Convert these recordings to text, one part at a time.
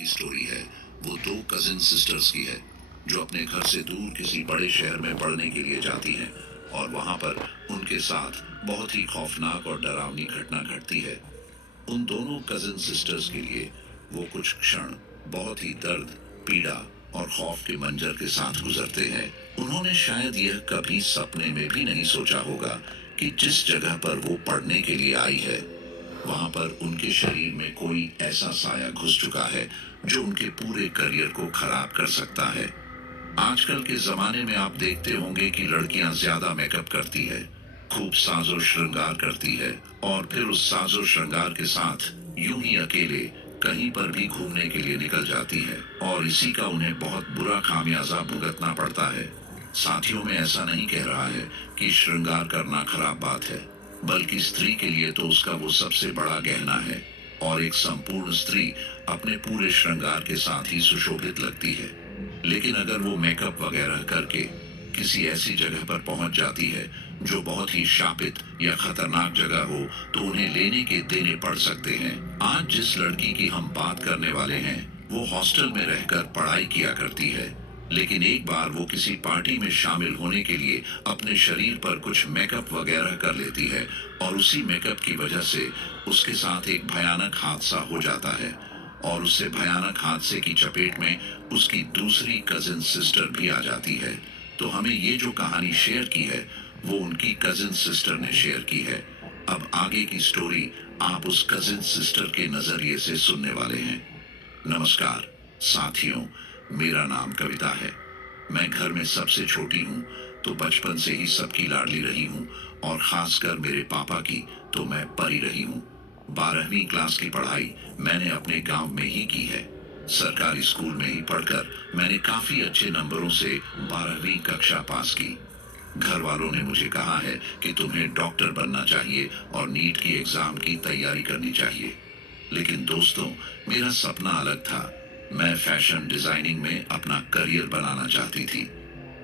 की स्टोरी है वो दो कजिन सिस्टर्स की है जो अपने घर से दूर किसी बड़े शहर में पढ़ने के लिए जाती हैं और वहां पर उनके साथ बहुत ही खौफनाक और डरावनी घटना घटती है। उन दोनों कजिन सिस्टर्स के लिए वो कुछ क्षण बहुत ही दर्द, पीड़ा और खौफ के मंजर के साथ गुजरते हैं। उन्होंने शायद यह कभी सपने में भी नहीं सोचा होगा कि जिस जगह पर वो पढ़ने के लिए आई है वहां पर उनके शरीर में कोई ऐसा साया घुस चुका है जो उनके पूरे करियर को खराब कर सकता है। आजकल के जमाने में आप देखते होंगे कि लड़कियां ज्यादा मेकअप करती है, खूब साजो श्रृंगार करती है और फिर उस साजो श्रृंगार के साथ यूं ही अकेले कहीं पर भी घूमने के लिए निकल जाती है और इसी का उन्हें बहुत बुरा खामियाजा भुगतना पड़ता है। साथियों में ऐसा नहीं कह रहा है कि श्रृंगार करना खराब बात है, बल्कि स्त्री के लिए तो उसका वो सबसे बड़ा गहना है और एक संपूर्ण स्त्री अपने पूरे श्रृंगार के साथ ही सुशोभित लगती है। लेकिन अगर वो मेकअप वगैरह करके किसी ऐसी जगह पर पहुंच जाती है जो बहुत ही शापित या खतरनाक जगह हो तो उन्हें लेने के देने पड़ सकते हैं। आज जिस लड़की की हम बात करने वाले हैं वो हॉस्टल में रहकर पढ़ाई किया करती है, लेकिन एक बार वो किसी पार्टी में शामिल होने के लिए अपने शरीर पर कुछ मेकअप वगैरह कर लेती है और उसी मेकअप की वजह से उसके साथ एक भयानक हादसा हो जाता है और उससे भयानक हादसे की चपेट में उसकी दूसरी कजिन सिस्टर भी आ जाती है। तो हमें ये जो कहानी शेयर की है वो उनकी कजिन सिस्टर ने शेयर की है। अब आगे की स्टोरी आप उस कजिन सिस्टर के नजरिए से सुनने वाले हैं। नमस्कार साथियों, मेरा नाम कविता है। मैं घर में सबसे छोटी हूँ तो बचपन से ही सबकी लाडली रही हूँ और खासकर मेरे पापा की तो मैं परी रही हूँ। 12वीं क्लास की पढ़ाई मैंने अपने गांव में ही की है। सरकारी स्कूल में ही पढ़कर मैंने काफी अच्छे नंबरों से 12वीं कक्षा पास की। घर वालों ने मुझे कहा है कि तुम्हें डॉक्टर बनना चाहिए और नीट की एग्जाम की तैयारी करनी चाहिए। लेकिन दोस्तों, मेरा सपना अलग था। मैं फैशन डिजाइनिंग में अपना करियर बनाना चाहती थी।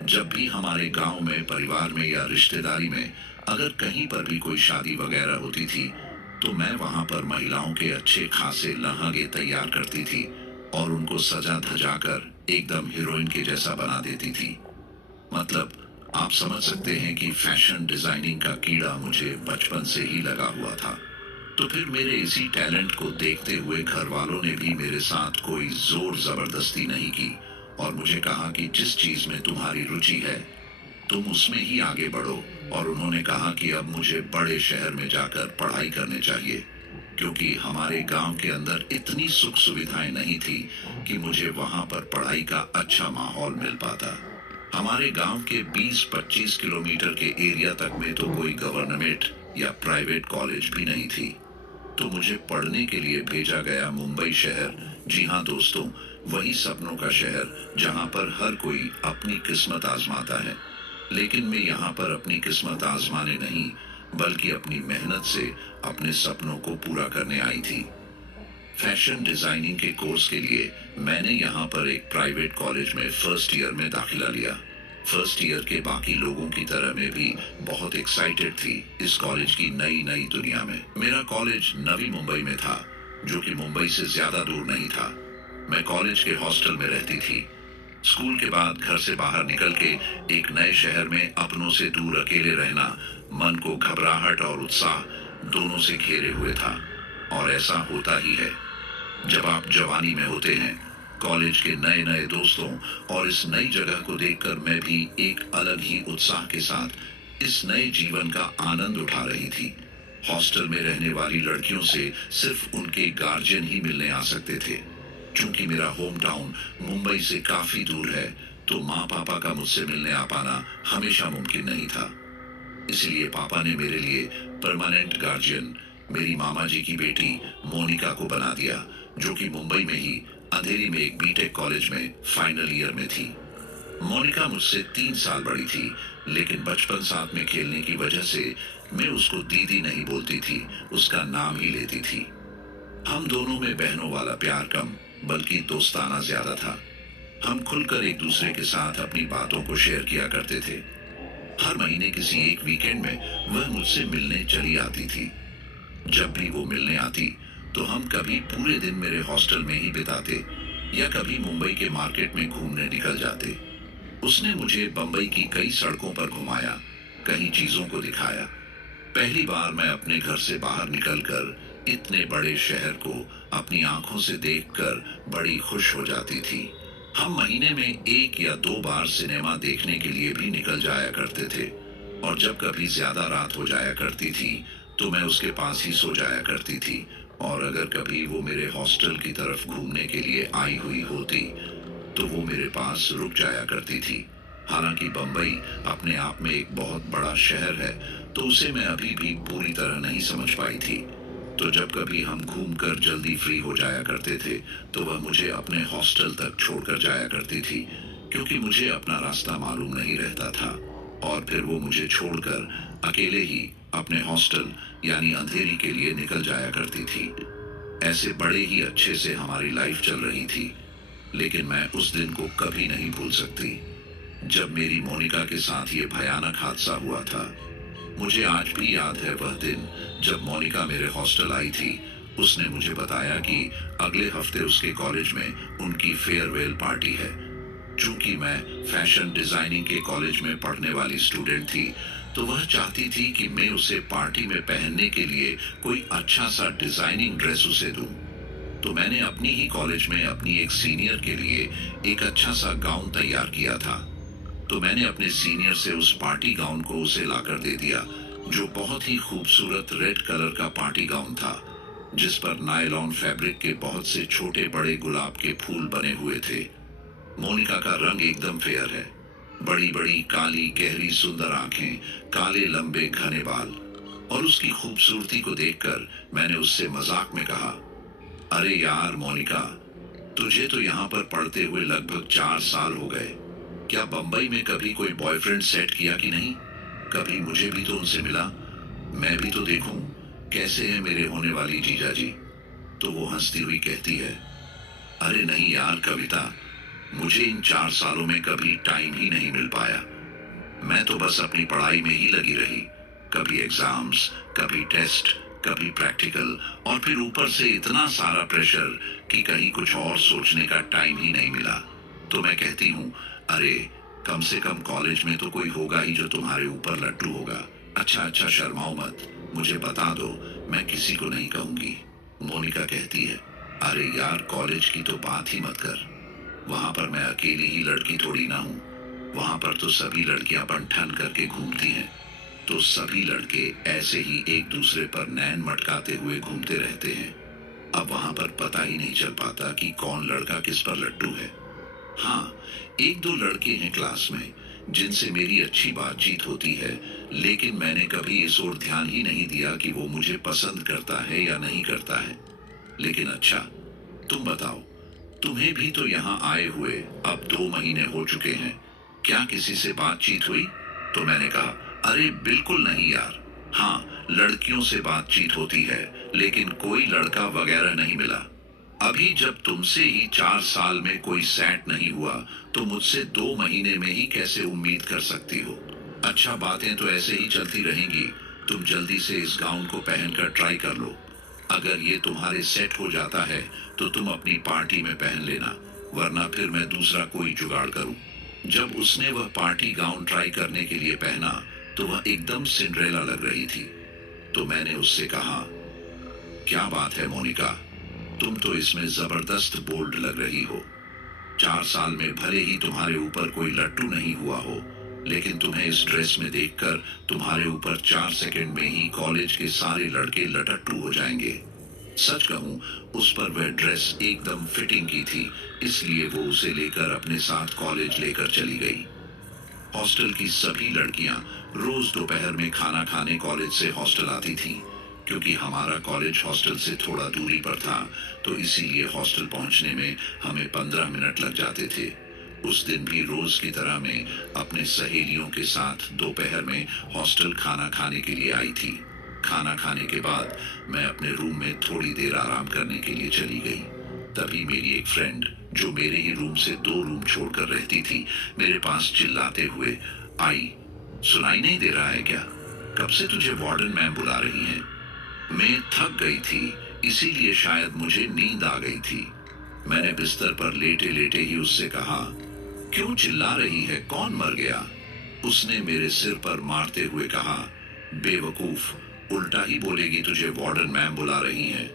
जब भी हमारे गांव में, परिवार में या रिश्तेदारी में अगर कहीं पर भी कोई शादी वगैरह होती थी तो मैं वहां पर महिलाओं के अच्छे खासे लहंगे तैयार करती थी और उनको सजा धजा कर एकदम हीरोइन के जैसा बना देती थी। मतलब आप समझ सकते हैं कि फैशन डिजाइनिंग का कीड़ा मुझे बचपन से ही लगा हुआ था। तो फिर मेरे इसी टैलेंट को देखते हुए घर वालों ने भी मेरे साथ कोई जोर जबरदस्ती नहीं की और मुझे कहा कि जिस चीज में तुम्हारी रुचि है तुम उसमें ही आगे बढ़ो। और उन्होंने कहा कि अब मुझे बड़े शहर में जाकर पढ़ाई करने चाहिए, क्योंकि हमारे गांव के अंदर इतनी सुख सुविधाएं नहीं थी कि मुझे वहां पर पढ़ाई का अच्छा माहौल मिल पाता। हमारे गांव के 20-25 किलोमीटर के एरिया तक में तो कोई गवर्नमेंट या प्राइवेट कॉलेज भी नहीं थी। तो मुझे पढ़ने के लिए भेजा गया मुंबई शहर। जी हाँ दोस्तों, वही सपनों का शहर जहाँ पर हर कोई अपनी किस्मत आजमाता है। लेकिन मैं यहाँ पर अपनी किस्मत आजमाने नहीं बल्कि अपनी मेहनत से अपने सपनों को पूरा करने आई थी। फैशन डिजाइनिंग के कोर्स के लिए मैंने यहाँ पर एक प्राइवेट कॉलेज में फर्स्ट ईयर में दाखिला लिया। फर्स्ट ईयर के बाकी लोगों की तरह मैं भी बहुत एक्साइटेड थी इस कॉलेज की नई नई दुनिया में। मेरा कॉलेज नवी मुंबई में था, जो कि मुंबई से ज्यादा दूर नहीं था। मैं कॉलेज के हॉस्टल में रहती थी। स्कूल के बाद घर से बाहर निकल के एक नए शहर में अपनों से दूर अकेले रहना मन को घबराहट और उत्साह दोनों से घेरे हुए था। और ऐसा होता ही है जब आप जवानी में होते हैं। कॉलेज के नए नए दोस्तों और इस नई जगह को देखकर मैं भी एक अलग ही उत्साह के साथ इस नए जीवन का आनंद उठा रही थी। हॉस्टल में रहने वाली लड़कियों से सिर्फ उनके गार्जियन ही मिलने आ सकते थे। चूंकि मेरा होम टाउन मुंबई से काफी दूर है तो माँ पापा का मुझसे मिलने आ पाना हमेशा मुमकिन नहीं था। इसलिए पापा ने मेरे लिए परमानेंट गार्जियन मेरी मामा जी की बेटी मोनिका को बना दिया, जो कि मुंबई में ही अंधेरी में एक बीटेक कॉलेज में फाइनल ईयर में थी। मोनिका मुझसे 3 साल बड़ी थी, लेकिन बचपन साथ में खेलने की वजह से मैं उसको दीदी नहीं बोलती थी, उसका नाम ही लेती थी। हम दोनों में बहनों वाला प्यार कम बल्कि दोस्ताना ज्यादा था। हम खुलकर एक दूसरे के साथ अपनी बातों को शेयर किया करते थे। हर महीने किसी एक वीकेंड में वह मुझसे मिलने चली आती थी। जब भी वो मिलने आती तो हम कभी पूरे दिन मेरे हॉस्टल में ही बिताते या कभी मुंबई के मार्केट में घूमने निकल जाते। उसने मुझे बंबई की कई सड़कों पर घुमाया, कई चीजों को दिखाया। पहली बार मैं अपने घर से बाहर निकलकर इतने बड़े शहर को अपनी आंखों से देखकर बड़ी खुश हो जाती थी। हम महीने में 1 या 2 बार सिनेमा देखने के लिए भी निकल जाया करते थे, और जब कभी ज्यादा रात हो जाया करती थी तो मैं उसके पास ही सो जाया करती थी, और अगर कभी वो मेरे हॉस्टल की तरफ घूमने के लिए आई हुई होती तो वो मेरे पास रुक जाया करती थी। हालांकि बंबई अपने आप में एक बहुत बड़ा शहर है, तो उसे मैं अभी भी पूरी तरह नहीं समझ पाई थी। तो जब कभी हम घूमकर जल्दी फ्री हो जाया करते थे तो वह मुझे अपने हॉस्टल तक छोड़कर जाया करती थी, क्योंकि मुझे अपना रास्ता मालूम नहीं रहता था। और फिर वो मुझे छोड़कर अकेले ही अपने हॉस्टल यानी अंधेरी के लिए निकल जाया करती थी। ऐसे बड़े ही अच्छे से हमारी लाइफ चल रही थी। लेकिन मैं उस दिन को कभी नहीं भूल सकती जब मेरी मोनिका के साथ ये भयानक हादसा हुआ था। मुझे आज भी याद है वह दिन जब मोनिका मेरे हॉस्टल आई थी। उसने मुझे बताया कि अगले हफ्ते उसके कॉलेज में उनकी फेयरवेल पार्टी है। चूंकि मैं फैशन डिजाइनिंग के कॉलेज में पढ़ने वाली स्टूडेंट थी, तो वह चाहती थी कि मैं उसे पार्टी में पहनने के लिए कोई अच्छा सा डिजाइनिंग ड्रेस उसे दूं। तो मैंने अपनी ही कॉलेज में अपनी एक सीनियर के लिए एक अच्छा सा गाउन तैयार किया था। तो मैंने अपने सीनियर से उस पार्टी गाउन को उसे लाकर दे दिया, जो बहुत ही खूबसूरत रेड कलर का पार्टी गाउन था, जिस पर नायलॉन फैब्रिक के बहुत से छोटे बड़े गुलाब के फूल बने हुए थे। मोनिका का रंग एकदम फेयर है, बड़ी बड़ी काली गहरी सुंदर आंखें, काले लंबे घने बाल। और उसकी खूबसूरती को देखकर मैंने उससे मजाक में कहा, अरे यार मोनिका, तुझे तो यहाँ पर पढ़ते हुए लगभग 4 साल हो गए। क्या बंबई में कभी कोई बॉयफ्रेंड सेट किया कि नहीं? कभी मुझे भी तो उनसे मिला, मैं भी तो देखूं कैसे है मेरे होने वाली जीजा जी। तो वो हंसती हुई कहती है, अरे नहीं यार कविता, मुझे इन 4 सालों में कभी टाइम ही नहीं मिल पाया। मैं तो बस अपनी पढ़ाई में ही लगी रही। कभी एग्जाम्स, कभी टेस्ट, कभी प्रैक्टिकल, और फिर ऊपर से इतना सारा प्रेशर कि कहीं कुछ और सोचने का टाइम ही नहीं मिला। तो मैं कहती हूँ, अरे कम से कम कॉलेज में तो कोई होगा ही जो तुम्हारे ऊपर लट्टू होगा। अच्छा अच्छा शर्माओ मत, मुझे बता दो, मैं किसी को नहीं कहूंगी। मोनिका कहती है, अरे यार कॉलेज की तो बात ही मत कर, वहां पर मैं अकेली ही लड़की थोड़ी ना हूँ। वहां पर तो सभी लड़कियां बन ठन करके घूमती हैं। तो सभी लड़के ऐसे ही एक दूसरे पर नैन मटकाते हुए घूमते रहते हैं। अब वहां पर पता ही नहीं चल पाता कि कौन लड़का किस पर लट्टू है। हाँ, 1-2 लड़के हैं क्लास में जिनसे मेरी अच्छी बातचीत होती है, लेकिन मैंने कभी इस ओर ध्यान ही नहीं दिया कि वो मुझे पसंद करता है या नहीं करता है। लेकिन अच्छा, तुम बताओ, तुम्हें भी तो यहाँ आए हुए अब 2 महीने हो चुके हैं, क्या किसी से बातचीत हुई? तो मैंने कहा, अरे बिल्कुल नहीं यार। हाँ, लड़कियों से बातचीत होती है, लेकिन कोई लड़का वगैरह नहीं मिला। अभी जब तुमसे ही 4 साल में कोई सेट नहीं हुआ, तो मुझसे 2 महीने में ही कैसे उम्मीद कर सकती हो? अच्छा, बातें तो ऐसे ही चलती रहेंगी। तुम जल्दी से इस गाउन को पहनकर ट्राई कर लो। अगर ये तुम्हारे सेट हो जाता है तो तुम अपनी पार्टी में पहन लेना, वरना फिर मैं दूसरा कोई जुगाड़ करूं। जब उसने वह पार्टी गाउन ट्राई करने के लिए पहना तो वह एकदम सिंड्रेला लग रही थी। तो मैंने उससे कहा, क्या बात है मोनिका, तुम तो इसमें जबरदस्त बोल्ड लग रही हो। 4 साल में भले ही तुम्हारे ऊपर कोई लट्टू नहीं हुआ हो, लेकिन तुम्हें इस ड्रेस में देखकर तुम्हारे ऊपर 4 सेकंड में ही कॉलेज के सारे लड़के लटट्टू हो जाएंगे। सच कहूं, उस पर वह ड्रेस एकदम फिटिंग की थी, इसलिए वो उसे लेकर अपने साथ कॉलेज लेकर चली गई। हॉस्टल की सभी लड़कियां रोज दोपहर में खाना खाने कॉलेज से हॉस्टल आती थी। क्योंकि हमारा कॉलेज हॉस्टल से थोड़ा दूरी पर था, तो इसीलिए हॉस्टल पहुंचने में हमें 15 मिनट लग जाते थे। उस दिन भी रोज की तरह मैं अपने सहेलियों के साथ दोपहर में हॉस्टल खाना खाने के लिए आई थी। खाना खाने के बाद मैं अपने रूम में थोड़ी देर आराम करने के लिए चली गई। तभी मेरी एक फ्रेंड, जो मेरे ही रूम से 2 रूम छोड़कर रहती थी, मेरे पास चिल्लाते हुए आई, सुनाई नहीं दे रहा है क्या? कब से तुझे वार्डन मैम बुला रही हैं? मैं थक गई थी, इसीलिए शायद मुझे नींद आ गई थी। मैंने बिस्तर पर लेटे लेटे ही उससे कहा, क्यों चिल्ला रही है, कौन मर गया? उसने मेरे सिर पर मारते हुए कहा, बेवकूफ, उल्टा ही बोलेगी, तुझे वार्डन मैम बुला रही हैं।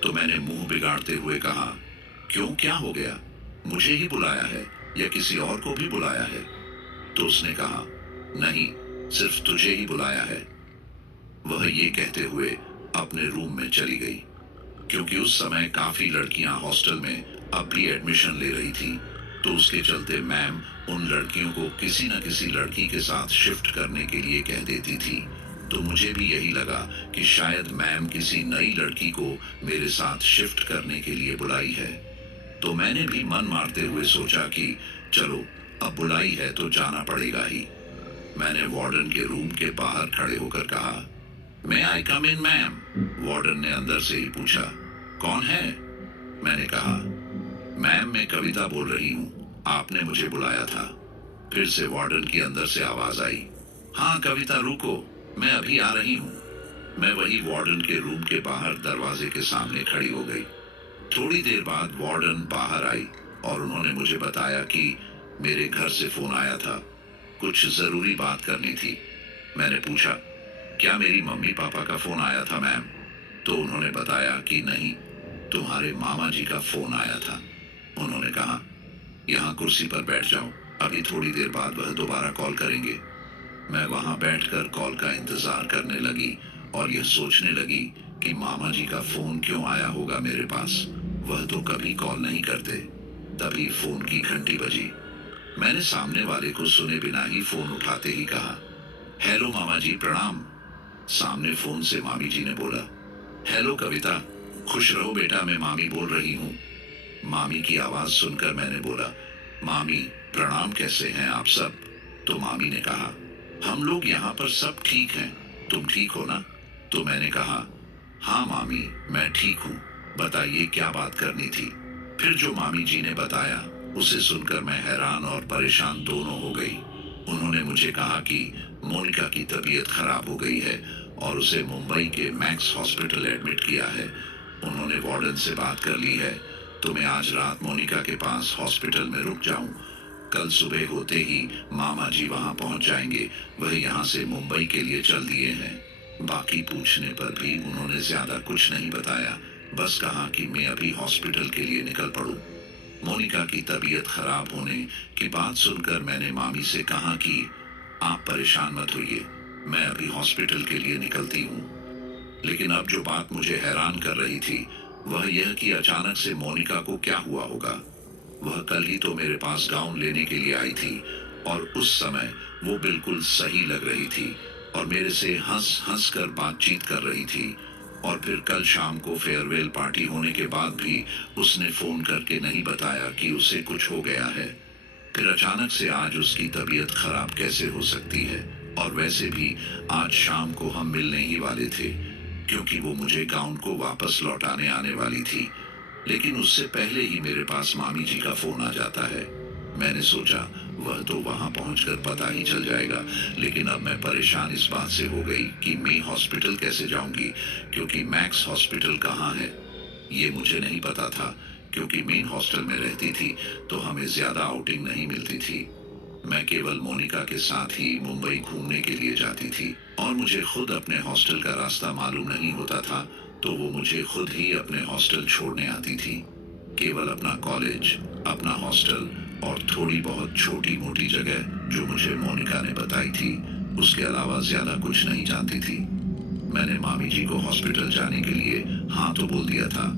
तो मैंने मुंह बिगाड़ते हुए कहा, क्यों, क्या हो गया? मुझे ही बुलाया है या किसी और को भी बुलाया है? तो उसने कहा, नहीं, सिर्फ तुझे ही बुलाया है। वह ये कहते हुए अपने रूम में चली गई। क्योंकि उस समय काफी लड़कियां हॉस्टल में अब भी एडमिशन ले रही थी, तो उसके चलते मैम उन लड़कियों को किसी न किसी लड़की के साथ शिफ्ट करने के लिए कह देती थी। तो मुझे भी यही लगा कि शायद मैम किसी नई लड़की को मेरे साथ शिफ्ट करने के लिए बुलाई है। तो मैंने भी मन मारते हुए सोचा कि चलो, अब बुलाई है तो जाना पड़ेगा ही। मैंने वार्डन के रूम के बाहर खड़े होकर कहा, मे आई कम इन मैम? वार्डन ने अंदर से ही पूछा, कौन है? मैंने कहा, मैम, मैं कविता बोल रही हूँ, आपने मुझे बुलाया था। फिर से वार्डन की अंदर से आवाज आई, हाँ कविता, रुको, मैं अभी आ रही हूँ। मैं वही वार्डन के रूम के बाहर दरवाजे के सामने खड़ी हो गई। थोड़ी देर बाद वार्डन बाहर आई और उन्होंने मुझे बताया कि मेरे घर से फोन आया था, कुछ जरूरी बात करनी थी। मैंने पूछा, क्या मेरी मम्मी पापा का फोन आया था मैम? तो उन्होंने बताया कि नहीं, तुम्हारे मामा जी का फोन आया था। उन्होंने कहा, यहाँ कुर्सी पर बैठ जाओ, अभी थोड़ी देर बाद वह दोबारा कॉल करेंगे। मैं वहां बैठकर कॉल का इंतजार करने लगी और यह सोचने लगी कि मामा जी का फोन क्यों आया होगा मेरे पास, वह तो कभी कॉल नहीं करते। तभी फोन की घंटी बजी। मैंने सामने वाले को सुने बिना ही फोन उठाते ही कहा, हेलो मामा जी, प्रणाम। सामने फोन से मामी जी ने बोला, हेलो कविता, खुश रहो बेटा, मैं मामी बोल रही हूँ। मामी की आवाज सुनकर मैंने बोला, मामी प्रणाम, कैसे हैं आप सब? तो मामी ने कहा, हम लोग यहाँ पर सब ठीक हैं, तुम ठीक हो ना? तो मैंने कहा, हाँ मामी, मैं ठीक हूँ, बताइए क्या बात करनी थी? फिर जो मामी जी ने बताया उसे सुनकर मैं हैरान और परेशान दोनों हो गई। उन्होंने मुझे कहा कि मोनिका की तबीयत खराब हो गई है और उसे मुंबई के मैक्स हॉस्पिटल एडमिट किया है। उन्होंने वार्डन से बात कर ली है, तो मैं आज रात मोनिका के पास हॉस्पिटल में रुक जाऊं। कल सुबह होते ही मामा जी वहां पहुंच जाएंगे, वह यहाँ से मुंबई के लिए चल दिए हैं। बाकी पूछने पर भी उन्होंने ज्यादा कुछ नहीं बताया, बस कहा कि मैं अभी हॉस्पिटल के लिए निकल पड़ूं। मोनिका की तबीयत खराब होने की बात सुनकर मैंने मामी से कहा कि आप परेशान मत होइए, मैं अभी हॉस्पिटल के लिए निकलती हूँ। लेकिन अब जो बात मुझे हैरान कर रही थी वह यह कि अचानक से मोनिका को क्या हुआ होगा। वह कल ही तो मेरे पास गाउन लेने के लिए आई थी और उस समय वो बिल्कुल सही लग रही थी और मेरे से हंस हंस कर बातचीत कर रही थी। और फिर कल शाम को फेयरवेल पार्टी होने के बाद भी उसने फोन करके नहीं बताया कि उसे कुछ हो गया है। फिर अचानक से आज उसकी तबीयत खराब कैसे हो सकती है? और वैसे भी आज शाम को हम मिलने ही वाले थे, क्योंकि वो मुझे गाउन को वापस लौटाने आने वाली थी। लेकिन उससे पहले ही मेरे पास मामी जी का फोन आ जाता है। मैंने सोचा वह तो वहां पहुंचकर पता ही चल जाएगा, लेकिन अब मैं परेशान इस बात से हो गई कि मैं हॉस्पिटल कैसे जाऊंगी, क्योंकि मैक्स हॉस्पिटल कहाँ है ये मुझे नहीं पता था। क्योंकि मेन हॉस्टल में रहती थी तो हमें ज्यादा आउटिंग नहीं मिलती थी। मैं केवल मोनिका के साथ ही मुंबई घूमने के लिए जाती थी और मुझे खुद अपने हॉस्टल का रास्ता मालूम नहीं होता था, तो वो मुझे खुद ही अपने हॉस्टल छोड़ने आती थी। केवल अपना कॉलेज, अपना हॉस्टल और थोड़ी बहुत छोटी मोटी जगह जो मुझे मोनिका ने बताई थी, उसके अलावा ज्यादा कुछ नहीं जानती थी। मैंने मामी जी को हॉस्पिटल जाने के लिए हाँ तो बोल दिया था,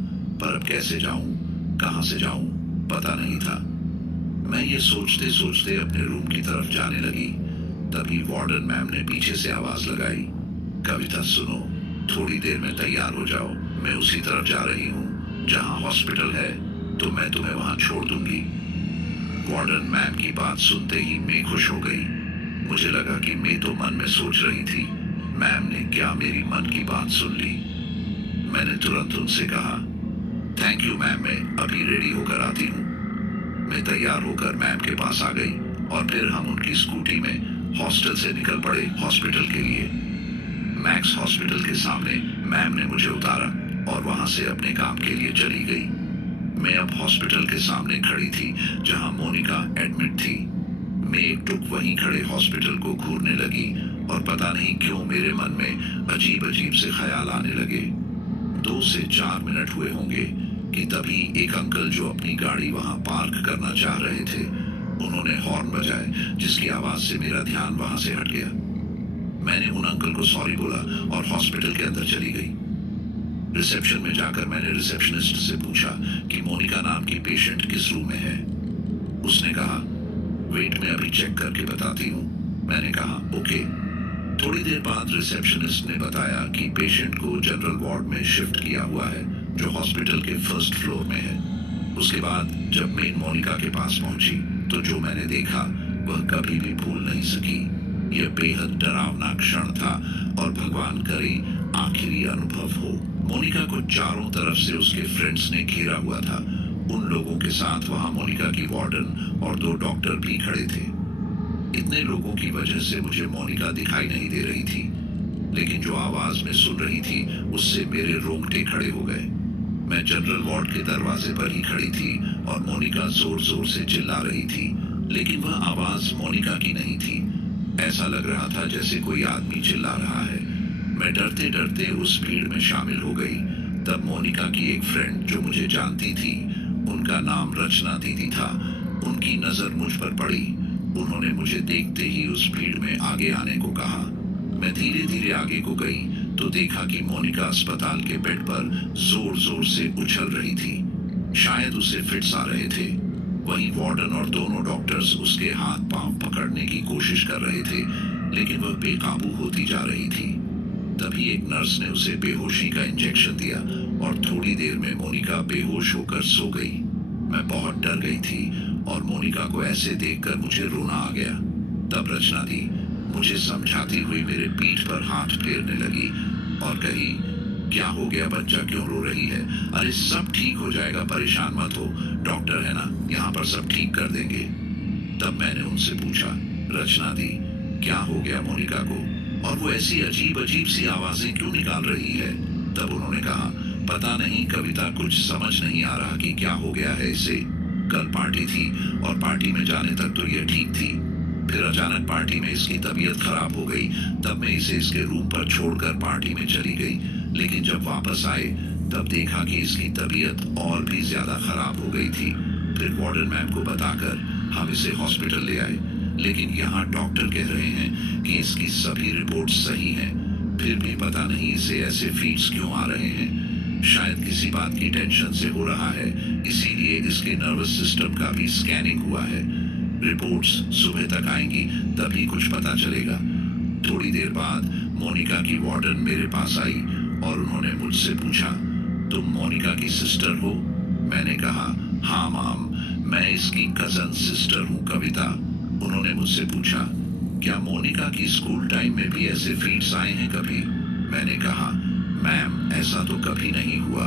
पर अब कैसे जाऊं, कहां से जाऊं, पता नहीं था। मैं ये सोचते सोचते अपने रूम की तरफ जाने लगी। तभी वार्डन मैम ने पीछे से आवाज लगाई, कविता सुनो, थोड़ी देर में तैयार हो जाओ, मैं उसी तरफ जा रही हूँ जहाँ हॉस्पिटल है, तो मैं तुम्हें वहां छोड़ दूंगी। वार्डन मैम की बात सुनते ही मैं खुश हो गई। मुझे लगा कि मैं तो मन में सोच रही थी, मैम ने क्या मेरी मन की बात सुन ली। मैंने तुरंत उनसे कहा, थैंक यू मैम, मैं अभी रेडी होकर आती हूँ। मैं तैयार होकर मैम के पास आ गई और फिर हम उनकी स्कूटी में हॉस्टल से निकल पड़े हॉस्पिटल के लिए। मैक्स हॉस्पिटल के सामने मैम ने मुझे उतारा और वहां से अपने काम के लिए चली गई। मैं अब हॉस्पिटल के सामने खड़ी थी जहां मोनिका एडमिट थी। मैं एकटुक वहीं खड़े हॉस्पिटल को घूरने लगी और पता नहीं क्यों मेरे मन में अजीब अजीब से ख्याल आने लगे। 2 से 4 मिनट हुए होंगे कि तभी एक अंकल जो अपनी गाड़ी वहां पार्क करना चाह रहे थे, उन्होंने हॉर्न बजाए जिसकी आवाज से मेरा ध्यान वहां से हट गया। मैंने उन अंकल को सॉरी बोला और हॉस्पिटल के अंदर चली गई। रिसेप्शन में जाकर मैंने रिसेप्शनिस्ट से पूछा कि मोनिका नाम की पेशेंट किस रूम में है। उसने कहा, वेट में अभी चेक करके बताती हूँ। मैंने कहा ओके। थोड़ी देर बाद रिसेप्शनिस्ट ने बताया कि पेशेंट को जनरल वार्ड में शिफ्ट किया हुआ है जो हॉस्पिटल के 1st फ्लोर में है। उसके बाद जब मैं मोनिका के पास पहुंची तो जो मैंने देखा वह कभी भी भूल नहीं सकी। यह बेहद डरावना क्षण था और भगवान करे आखिरी अनुभव हो। मोनिका को चारों तरफ से उसके फ्रेंड्स ने घेरा हुआ था। उन लोगों के साथ वहां मोनिका की वार्डन और 2 डॉक्टर भी खड़े थे। इतने लोगों की वजह से मुझे मोनिका दिखाई नहीं दे रही थी, लेकिन जो आवाज मैं सुन रही थी उससे मेरे रोंगटे खड़े हो गए। मैं जनरल वार्ड के दरवाजे पर ही खड़ी थी और मोनिका जोर जोर से चिल्ला रही थी, लेकिन वह आवाज मोनिका की नहीं थी। ऐसा लग रहा था जैसे कोई आदमी चिल्ला रहा है। मैं डरते डरते उस भीड़ में शामिल हो गई। तब मोनिका की एक फ्रेंड जो मुझे जानती थी, उनका नाम रचना दीदी था, उनकी नजर मुझ पर पड़ी। उन्होंने मुझे देखते ही उस भीड़ में आगे आने को कहा। मैं धीरे धीरे आगे को गई तो देखा कि मोनिका अस्पताल के बेड पर जोर जोर से उछल रही थी। शायद उसे फिट्स आ रहे थे। वहीं वार्डन और दोनों डॉक्टर्स उसके हाथ पांव पकड़ने की कोशिश कर रहे थे, लेकिन वह बेकाबू होती जा रही थी। तभी एक नर्स ने उसे बेहोशी का इंजेक्शन दिया और थोड़ी देर में मोनिका बेहोश होकर सो गई। मैं बहुत डर गई थी और मोनिका को ऐसे देखकर मुझे रोना आ गया। तब रचना दी मुझे समझाती हुई मेरे पीठ पर हाथ फेरने लगी और कही, क्या हो गया बच्चा, क्यों रो रही है? अरे सब ठीक हो जाएगा, परेशान मत हो, डॉक्टर है ना, यहाँ पर सब ठीक कर देंगे। तब मैंने उनसे पूछा, रचना दी क्या हो गया मोनिका को, और वो ऐसी अजीब अजीब सी आवाजें क्यों निकाल रही है? तब उन्होंने कहा, पता नहीं कविता, कुछ समझ नहीं आ रहा कि क्या हो गया है इसे। कल पार्टी थी और पार्टी में जाने तक तो ये ठीक थी, फिर अचानक पार्टी में इसकी तबीयत खराब हो गई। तब मैं इसे इसके रूम पर छोड़कर पार्टी में चली गई, लेकिन जब वापस आए तब देखा कि इसकी तबीयत और भी ज्यादा खराब हो गई थी। फिर वार्डन मैम को बताकर हम इसे हॉस्पिटल ले आए, लेकिन यहाँ डॉक्टर कह रहे हैं कि इसकी सभी रिपोर्ट सही हैं। फिर भी पता नहीं इसे ऐसे फीड्स क्यों आ रहे हैं। शायद किसी बात की टेंशन से हो रहा है, इसीलिए इसके नर्वस सिस्टम का भी स्कैनिंग हुआ है। रिपोर्ट्स सुबह तक आएंगी तभी कुछ पता चलेगा। थोड़ी देर बाद मोनिका की वार्डन मेरे पास आई और उन्होंने मुझसे पूछा, तुम मोनिका की सिस्टर हो? मैंने कहा, हाँ मैम, मैं इसकी कजन सिस्टर हूँ कविता। उन्होंने मुझसे पूछा, क्या मोनिका की स्कूल टाइम में भी ऐसे फीड्स आए हैं कभी? मैंने कहा, मैम ऐसा तो कभी नहीं हुआ।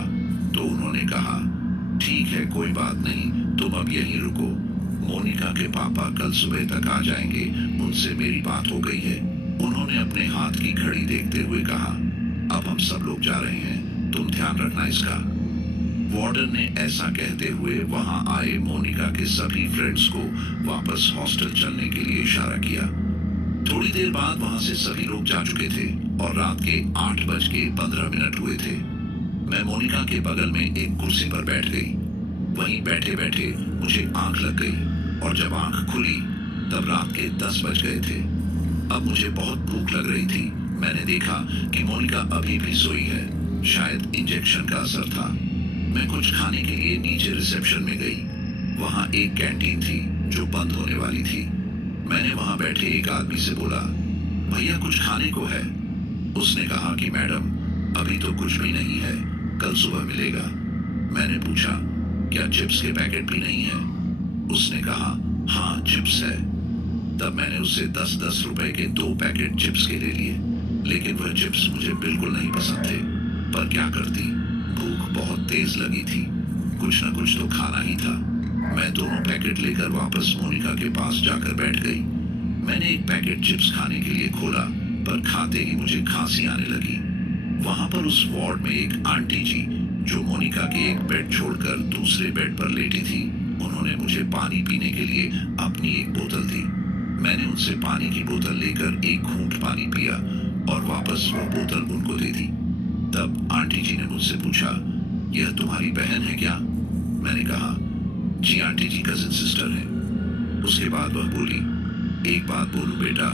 तो उन्होंने कहा, ठीक है कोई बात नहीं, तुम अब यहीं रुको, मोनिका के पापा कल सुबह तक आ जाएंगे, उनसे मेरी बात हो गई है। उन्होंने अपने हाथ की घड़ी देखते हुए कहा, अब हम सब लोग जा रहे हैं, तुम ध्यान रखना इसका। वार्डन ने ऐसा कहते हुए वहां आए मोनिका के सभी फ्रेंड्स को वापस हॉस्टल चलने के लिए इशारा किया। थोड़ी देर बाद वहां से सभी लोग जा चुके थे और रात के 8:15 हुए थे। मैं मोनिका के बगल में एक कुर्सी पर बैठ गई। वहीं बैठे बैठे मुझे आंख लग गई और जब आंख खुली तब रात के 10 बज गए थे। अब मुझे बहुत भूख लग रही थी। मैंने देखा कि मोनिका अभी भी सोई है, शायद इंजेक्शन का असर था। मैं कुछ खाने के लिए नीचे रिसेप्शन में गई। वहां एक कैंटीन थी जो बंद होने वाली थी। मैंने वहां बैठे एक आदमी से बोला, भैया कुछ खाने को है? उसने कहा कि मैडम अभी तो कुछ भी नहीं है, कल सुबह मिलेगा। मैंने पूछा, क्या चिप्स के पैकेट भी नहीं है? उसने कहा, हाँ चिप्स है। तब मैंने उससे 10-10 रुपए के 2 पैकेट चिप्स के ले लिए, लेकिन वह चिप्स मुझे बिल्कुल नहीं पसंद थे। पर क्या करती, भूख बहुत तेज लगी थी, कुछ न कुछ तो खाना ही था। मैं दोनों पैकेट लेकर वापस मोनिका के पास जाकर बैठ गई। मैंने एक पैकेट चिप्स खाने के लिए खोला, पर खाते ही मुझे खांसी आने लगी। वहां पर उस वार्ड में एक आंटी जी जो मोनिका के एक बेड छोड़कर दूसरे बेड पर लेटी थी। उन्होंने मुझे पानी पीने के लिए अपनी एक बोतल दी। मैंने उनसे पानी की बोतल लेकर एक घूंट पानी पिया और वापस वो बोतल उनको दे दी। तब आंटी जी ने मुझसे पूछा, यह तुम्हारी बहन है क्या? मैंने कहा, जी आंटी जी, कजिन सिस्टर है। उसके बाद वह बोली, एक बात बोलूं बेटा,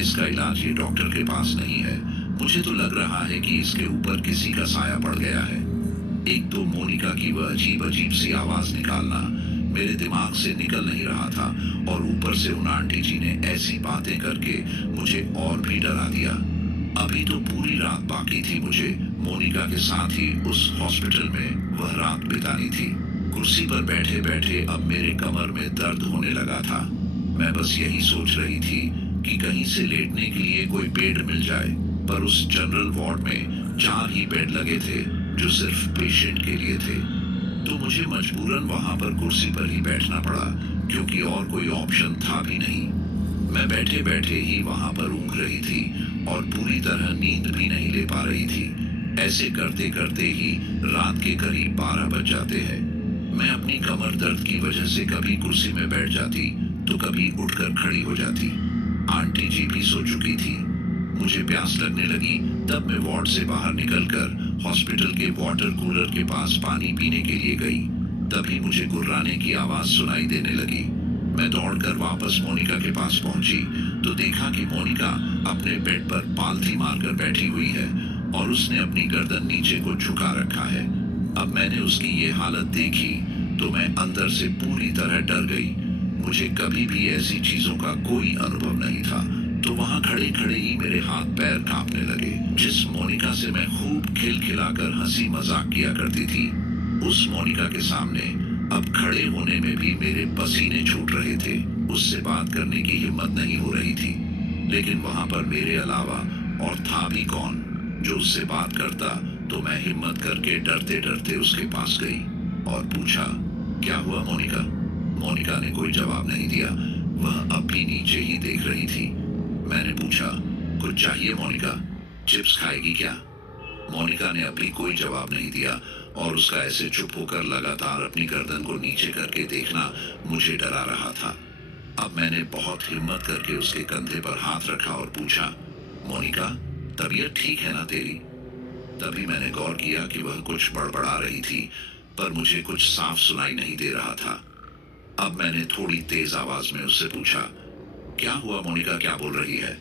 इसका इलाज ये डॉक्टर के पास नहीं है। मुझे तो लग रहा है कि इसके ऊपर किसी का साया पड़ गया है। एक तो मोनिका की वह अजीब अजीब सी आवाज निकालना मेरे दिमाग से निकल नहीं रहा था, और ऊपर से उन आंटी जी ने ऐसी बातें करके मुझे और भी डरा दिया। अभी तो पूरी रात बाकी थी मुझे मोनिका के साथ ही उस हॉस्पिटल में वह रात बितानी थी। कुर्सी पर बैठे बैठे अब मेरे कमर में दर्द होने लगा था। मैं बस यही सोच रही थी कि कहीं से लेटने के लिए कोई बेड मिल जाए, पर उस जनरल वार्ड में 4 ही बेड लगे थे जो सिर्फ पेशेंट के लिए थे। तो मुझे मजबूरन वहां पर कुर्सी पर ही बैठना पड़ा, क्योंकि और कोई ऑप्शन था भी नहीं। मैं बैठे बैठे ही वहां पर ऊँघ रही थी और पूरी तरह नींद भी नहीं ले पा रही थी। ऐसे करते करते ही रात के करीब 12 बज जाते हैं। मैं अपनी कमर दर्द की वजह से कभी कुर्सी में बैठ जाती तो कभी उठकर खड़ी हो जाती। आंटी जी भी सो चुकी थी। मुझे प्यास लगने लगी, तब मैं वार्ड से बाहर निकलकर हॉस्पिटल के वाटर कूलर के पास पानी पीने के लिए गई। तभी मुझे गुर्राने की आवाज सुनाई देने लगी। मैं दौड़कर वापस मोनिका के पास पहुंची तो देखा कि मोनिका अपने बेड पर पालथी मारकर बैठी हुई है और उसने अपनी गर्दन नीचे को झुका रखा है। अब मैंने उसकी ये हालत देखी तो मैं अंदर से पूरी तरह डर गई। मुझे कभी भी ऐसी चीजों का कोई अनुभव नहीं था, तो वहां खड़े खड़े ही मेरे हाथ पैर कांपने लगे। जिस मोनिका से मैं खूब खिलखिलाकर हंसी मजाक किया करती थी, उस मोनिका के सामने अब खड़े होने में भी मेरे पसीने छूट रहे थे। उससे बात करने की हिम्मत नहीं हो रही थी, लेकिन वहां पर मेरे अलावा और था भी कौन जो उससे बात करता। तो मैं हिम्मत करके डरते डरते उसके पास गई और पूछा, क्या हुआ मोनिका? मोनिका ने कोई जवाब नहीं दिया। वह अब भी नीचे ही देख रही थी। मैंने पूछा, कुछ चाहिए मोनिका? चिप्स खाएगी क्या? मोनिका ने अभी कोई जवाब नहीं दिया और उसका ऐसे चुप होकर लगातार अपनी गर्दन को नीचे करके देखना मुझे डरा रहा था। अब मैंने बहुत हिम्मत करके उसके कंधे पर हाथ रखा और पूछा, मोनिका, तबीयत ठीक है ना तेरी? तभी मैंने गौर किया कि वह कुछ बड़बड़ा रही थी, पर मुझे कुछ साफ सुनाई नहीं दे रहा था। अब मैंने थोड़ी तेज आवाज में उससे पूछा, क्या हुआ मोनिका, क्या बोल रही है?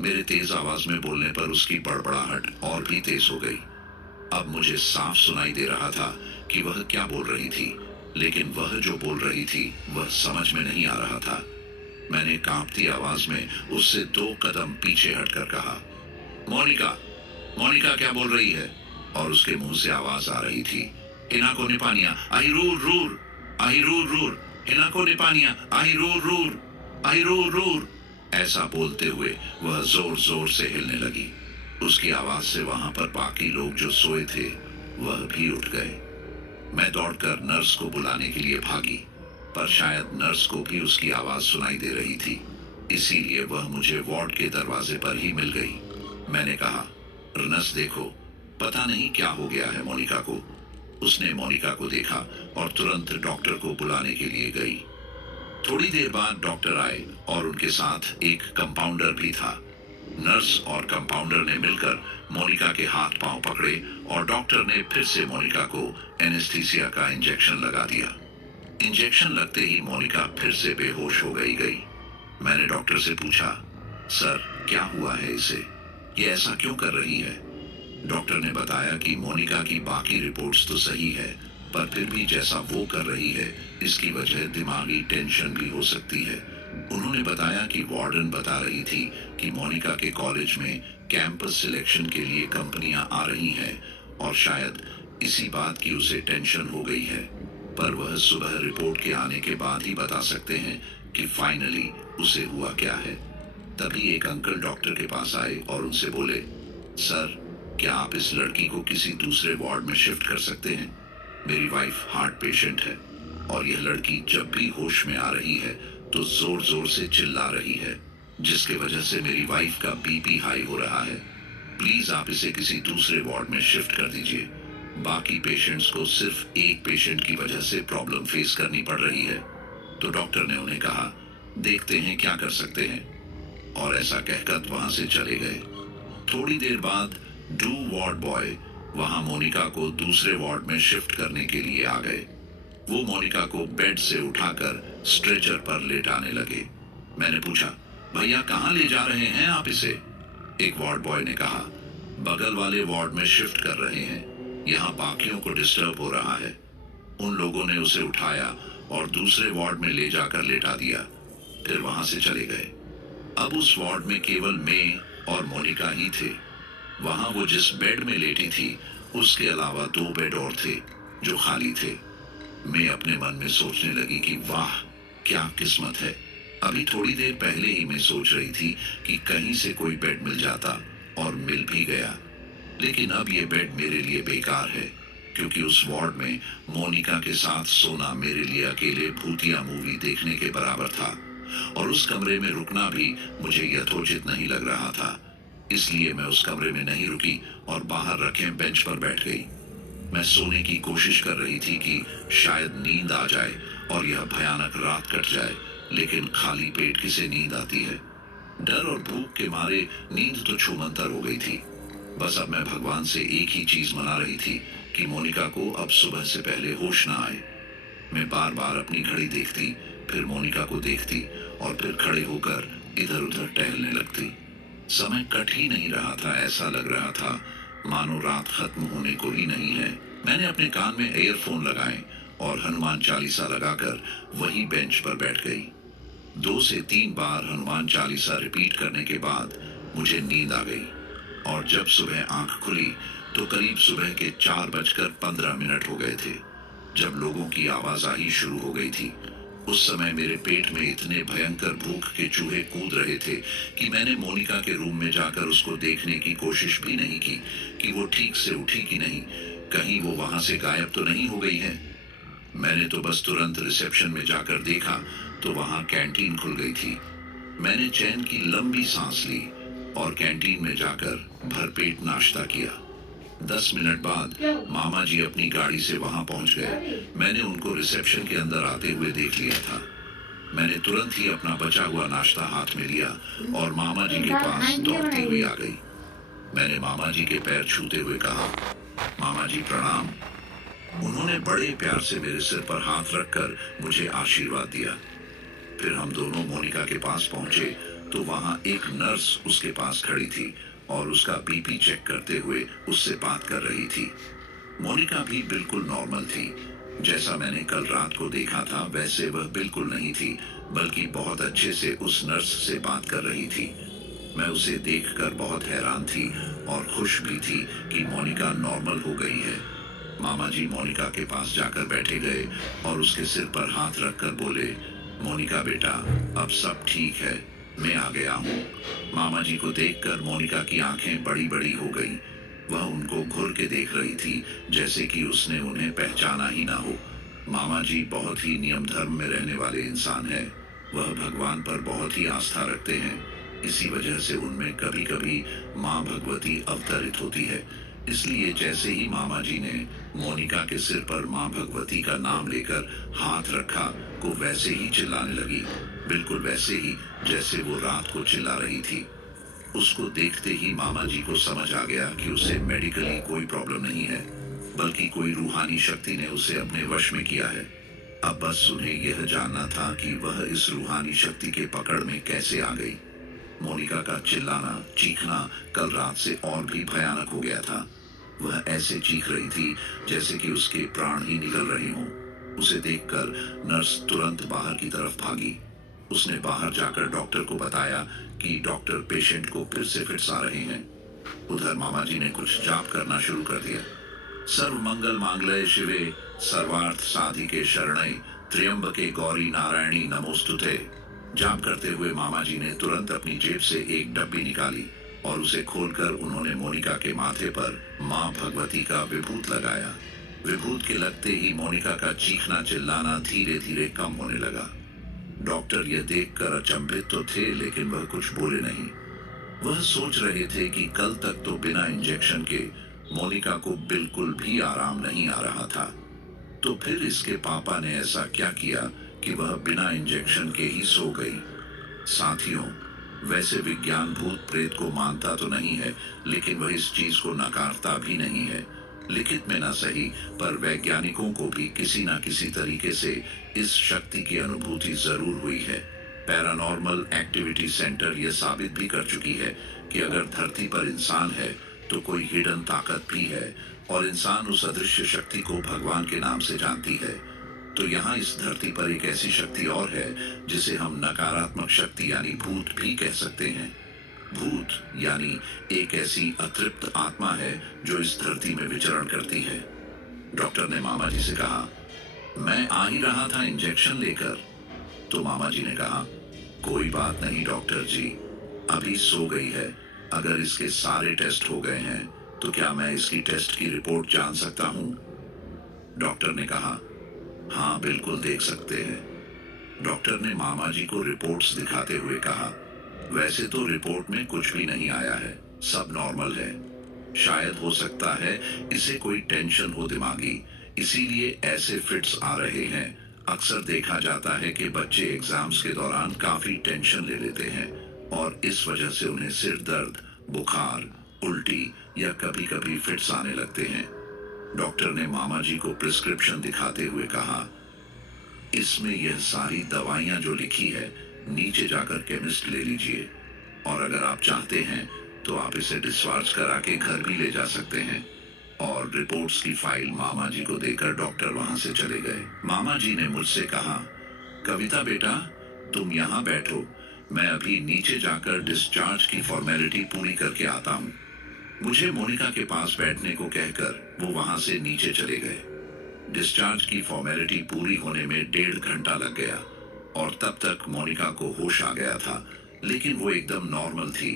मेरे तेज आवाज में बोलने पर उसकी बड़बड़ाहट और भी तेज हो गई। अब मुझे साफ सुनाई दे रहा था कि वह क्या बोल रही थी, लेकिन वह जो बोल रही थी वह समझ में नहीं आ रहा था। मैंने कांपती आवाज में उससे 2 कदम पीछे हटकर कहा, मोनिका, मोनिका क्या बोल रही है? और उसके मुंह से आवाज आ रही थी, इनाको ने पानिया आई रूर रूर, आई रूर रूर, इनाको ने पानिया आई रूर रूर, आई रूर रूर। ऐसा बोलते हुए वह जोर जोर से हिलने लगी। उसकी आवाज से वहां पर बाकी लोग जो सोए थे वह भी उठ गए। मैं दौड़कर नर्स को बुलाने के लिए भागी, पर शायद नर्स को भी उसकी आवाज सुनाई दे रही थी, इसीलिए वह मुझे वार्ड के दरवाजे पर ही मिल गई। मैंने कहा, नर्स देखो, पता नहीं क्या हो गया है मोनिका को। उसने मोनिका को देखा और तुरंत डॉक्टर को बुलाने के लिए गई। थोड़ी देर बाद डॉक्टर आए और उनके साथ एक कंपाउंडर भी था। नर्स और कंपाउंडर ने मिलकर मोनिका के हाथ पांव पकड़े और डॉक्टर ने फिर से मोनिका को एनेस्थीसिया का इंजेक्शन लगा दिया। इंजेक्शन लगते ही मोनिका फिर से बेहोश हो गई। मैंने डॉक्टर से पूछा, सर क्या हुआ है इसे, ये ऐसा क्यों कर रही है? डॉक्टर ने बताया कि मोनिका की बाकी रिपोर्ट्स तो सही है, पर फिर भी जैसा वो कर रही है इसकी वजह दिमागी टेंशन भी हो सकती है। उन्होंने बताया कि वार्डन बता रही थी कि मोनिका के कॉलेज में कैंपस सिलेक्शन के लिए कंपनियां आ रही हैं और शायद इसी बात की उसे टेंशन हो गई है, पर वह सुबह रिपोर्ट के आने के बाद ही बता सकते हैं कि फाइनली उसे हुआ क्या है। तभी एक अंकल डॉक्टर के पास आए और उनसे बोले, सर क्या आप इस लड़की को किसी दूसरे वार्ड में शिफ्ट कर सकते हैं? मेरी वाइफ हार्ट पेशेंट है और यह लड़की जब भी होश में आ रही है तो जोर जोर से चिल्ला रही है, जिसके वजह से मेरी वाइफ का बीपी हाई हो रहा है। प्लीज आप इसे किसी दूसरे वार्ड में शिफ्ट कर दीजिए। बाकी पेशेंट्स को सिर्फ एक पेशेंट की वजह से प्रॉब्लम फेस करनी पड़ रही है। तो डॉक्टर ने उन्हें कहा, देखते हैं क्या कर सकते हैं, और ऐसा कहकर वहां से चले गए। थोड़ी देर बाद डू वार्ड बॉय वहां मोनिका को दूसरे वार्ड में शिफ्ट करने के लिए आ गए। वो मोनिका को बेड से उठाकर स्ट्रेचर पर लेटाने लगे। मैंने पूछा, भैया कहाँ ले जा रहे हैं आप इसे? एक वार्ड बॉय ने कहा, बगल वाले वार्ड में शिफ्ट कर रहे हैं, यहाँ बाकियों को डिस्टर्ब हो रहा है। उन लोगों ने उसे उठाया और दूसरे वार्ड में ले जाकर लेटा दिया, फिर वहां से चले गए। अब उस वार्ड में केवल मैं और मोनिका ही थे। वहां वो जिस बेड में लेटी थी उसके अलावा 2 बेड और थे जो खाली थे। मैं अपने मन में सोचने लगी कि वाह क्या किस्मत है। अभी थोड़ी देर पहले ही मैं सोच रही थी कि कहीं से कोई बेड मिल जाता, और मिल भी गया। लेकिन अब ये बेड मेरे लिए बेकार है, क्योंकि उस वार्ड में मोनिका के साथ सोना मेरे लिए अकेले भूतिया मूवी देखने के बराबर था, और उस कमरे में रुकना भी मुझे यथोचित नहीं लग रहा था। इसलिए मैं उस कमरे में नहीं रुकी और बाहर रखे बेंच पर बैठ गई। मैं सोने की कोशिश कर रही थी कि शायद नींद आ जाए और यह भयानक रात कट जाए, लेकिन खाली पेट किसे नींद आती है। डर और भूख के मारे नींद तो छूमंतर हो गई थी। बस अब मैं भगवान से एक ही चीज मना रही थी कि मोनिका को अब सुबह से पहले होश ना आए। मैं बार बार अपनी घड़ी देखती, फिर मोनिका को देखती और फिर खड़े होकर इधर उधर टहलने लगती। समय कट ही नहीं रहा था, ऐसा लग रहा था मानो रात खत्म होने को ही नहीं है। मैंने अपने कान में एयरफोन लगाए और हनुमान चालीसा लगाकर वही बेंच पर बैठ गई। 2 से 3 बार हनुमान चालीसा रिपीट करने के बाद मुझे नींद आ गई, और जब सुबह आंख खुली तो करीब सुबह के 4:15 हो गए थे। जब लोगों की आवाजाही शुरू हो गई थी, उस समय मेरे पेट में इतने भयंकर भूख के चूहे कूद रहे थे कि मैंने मोनिका के रूम में जाकर उसको देखने की कोशिश भी नहीं की कि वो ठीक से उठी कि नहीं, कहीं वो वहां से गायब तो नहीं हो गई है। मैंने तो बस तुरंत रिसेप्शन में जाकर देखा तो वहां कैंटीन खुल गई थी। मैंने चैन की लंबी सांस ली और कैंटीन में जाकर भरपेट नाश्ता किया। 10 मिनट बाद मामा जी अपनी गाड़ी से वहां पहुंच गए। मैंने उनको रिसेप्शन के अंदर आते हुए देख लिया था। मैंने तुरंत ही अपना बचा हुआ नाश्ता हाथ में लिया और मामा जी के पास दौड़ती हुई आ गई। मैंने मामा जी के पैर छूते हुए कहा, मामा जी प्रणाम। उन्होंने बड़े प्यार से मेरे सिर पर हाथ रखकर मुझे आशीर्वाद दिया। फिर हम दोनों मोनिका के पास पहुंचे तो वहां एक नर्स उसके पास खड़ी थी और उसका बीपी चेक करते हुए उससे बात कर रही थी। मोनिका भी बिल्कुल नॉर्मल थी। जैसा मैंने कल रात को देखा था वैसे वह बिल्कुल नहीं थी, बल्कि बहुत अच्छे से उस नर्स से बात कर रही थी। मैं उसे देखकर बहुत हैरान थी और खुश भी थी कि मोनिका नॉर्मल हो गई है। मामा जी मोनिका के पास जाकर बैठे गए और उसके सिर पर हाथ रखकर बोले, मोनिका बेटा अब सब ठीक है, मैं आ गया हूँ। मामा जी को देखकर मोनिका की आंखें बड़ी बड़ी हो गई। वह उनको घूर के देख रही थी जैसे कि उसने उन्हें पहचाना ही ना हो। मामा जी बहुत ही नियम धर्म में रहने वाले इंसान है। वह भगवान पर बहुत ही आस्था रखते हैं। इसी वजह से उनमें कभी कभी माँ भगवती अवतरित होती है। इसलिए जैसे ही मामा जी ने मोनिका के सिर पर माँ भगवती का नाम लेकर हाथ रखा को वैसे ही चिल्लाने लगी, बिल्कुल वैसे ही जैसे वो रात को चिल्ला रही थी। उसको देखते ही मामा जी को समझ आ गया कि उसे मेडिकली कोई प्रॉब्लम नहीं है, बल्कि कोई रूहानी शक्ति ने उसे अपने वश में किया है। अब बस उन्हें यह जानना था कि वह इस रूहानी शक्ति के पकड़ में कैसे आ गई। मोनिका का चिल्लाना चीखना कल रात से और भी भयानक हो गया था। वह ऐसे चीख रही थी जैसे कि उसके प्राण ही निकल रहे हों। उसे देखकर नर्स तुरंत बाहर की तरफ भागी। उसने बाहर जाकर डॉक्टर को बताया कि डॉक्टर पेशेंट को फिर से फिट्स आ रहे हैं। उधर मामा जी ने कुछ जाप करना शुरू कर दिया। सर्व मंगल मांगल्ये शिवे सर्वार्थ साधिके शरणे त्र्यंबके गौरी नारायणी नमोस्तुते। जाप करते हुए मामा जी ने तुरंत अपनी जेब से एक डब्बी निकाली और उसे खोलकर उन्होंने मोनिका के माथे पर माँ भगवती का विभूत लगाया। विभूत के लगते ही मोनिका का चीखना चिल्लाना धीरे धीरे कम होने लगा। डॉक्टर यह देखकर अचंभित तो थे, लेकिन वह कुछ बोले नहीं। वह सोच रहे थे कि कल तक तो बिना इंजेक्शन के मोनिका को बिल्कुल भी आराम नहीं आ रहा था। तो फिर इसके पापा ने ऐसा क्या किया कि वह बिना इंजेक्शन के ही सो गई। साथियों, वैसे विज्ञान भूत प्रेत को मानता तो नहीं है, लेकिन वह इस चीज को नकारता भी नहीं है। लिखित में ना सही, पर वैज्ञानिकों को भी किसी न किसी तरीके से इस शक्ति की अनुभूति जरूर हुई है। पैरानॉर्मल एक्टिविटी सेंटर यह साबित भी कर चुकी है कि अगर धरती पर इंसान है तो कोई हिडन ताकत भी है, और इंसान उस अदृश्य शक्ति को भगवान के नाम से जानती है। तो यहाँ इस धरती पर एक ऐसी शक्ति और है जिसे हम नकारात्मक शक्ति यानी भूत भी कह सकते हैं। भूत यानी एक ऐसी अतृप्त आत्मा है जो इस धरती में विचरण करती है। डॉक्टर ने मामा जी से कहा, मैं आ ही रहा था इंजेक्शन लेकर। तो मामा जी ने कहा, कोई बात नहीं डॉक्टर जी, अभी सो गई है। अगर इसके सारे टेस्ट हो गए हैं तो क्या मैं इसकी टेस्ट की रिपोर्ट जान सकता हूँ? डॉक्टर ने कहा, हाँ बिल्कुल देख सकते हैं। डॉक्टर ने मामा जी को रिपोर्ट्स दिखाते हुए कहा, वैसे तो रिपोर्ट में कुछ भी नहीं आया है, सब नॉर्मल है। शायद हो सकता है इसे कोई टेंशन हो दिमागी, इसीलिए ऐसे फिट्स आ रहे हैं। अक्सर देखा जाता है कि बच्चे एग्जाम्स के दौरान काफी टेंशन ले लेते हैं और इस वजह से उन्हें सिर दर्द, बुखार, उल्टी या कभी कभी फिट्स आने लगते हैं। डॉक्टर ने मामा जी को प्रिस्क्रिप्शन दिखाते हुए कहा, इसमें यह सारी दवाइयां जो लिखी है नीचे जाकर केमिस्ट ले लीजिए, और अगर आप चाहते हैं तो आप इसे डिस्चार्ज करा के घर भी ले जा सकते हैं। और रिपोर्ट्स की फाइल मामा जी को देकर डॉक्टर वहां से चले गए। मामा जी ने मुझसे कहा, कविता बेटा तुम यहाँ बैठो, मैं अभी नीचे जाकर डिस्चार्ज की फॉर्मेलिटी पूरी करके आता हूँ। मुझे मोनिका के पास बैठने को कहकर वो वहां से नीचे चले गए। डिस्चार्ज की फॉर्मेलिटी पूरी होने में 1.5 घंटा लग गया और तब तक मोनिका को होश आ गया था, लेकिन वो एकदम नॉर्मल थी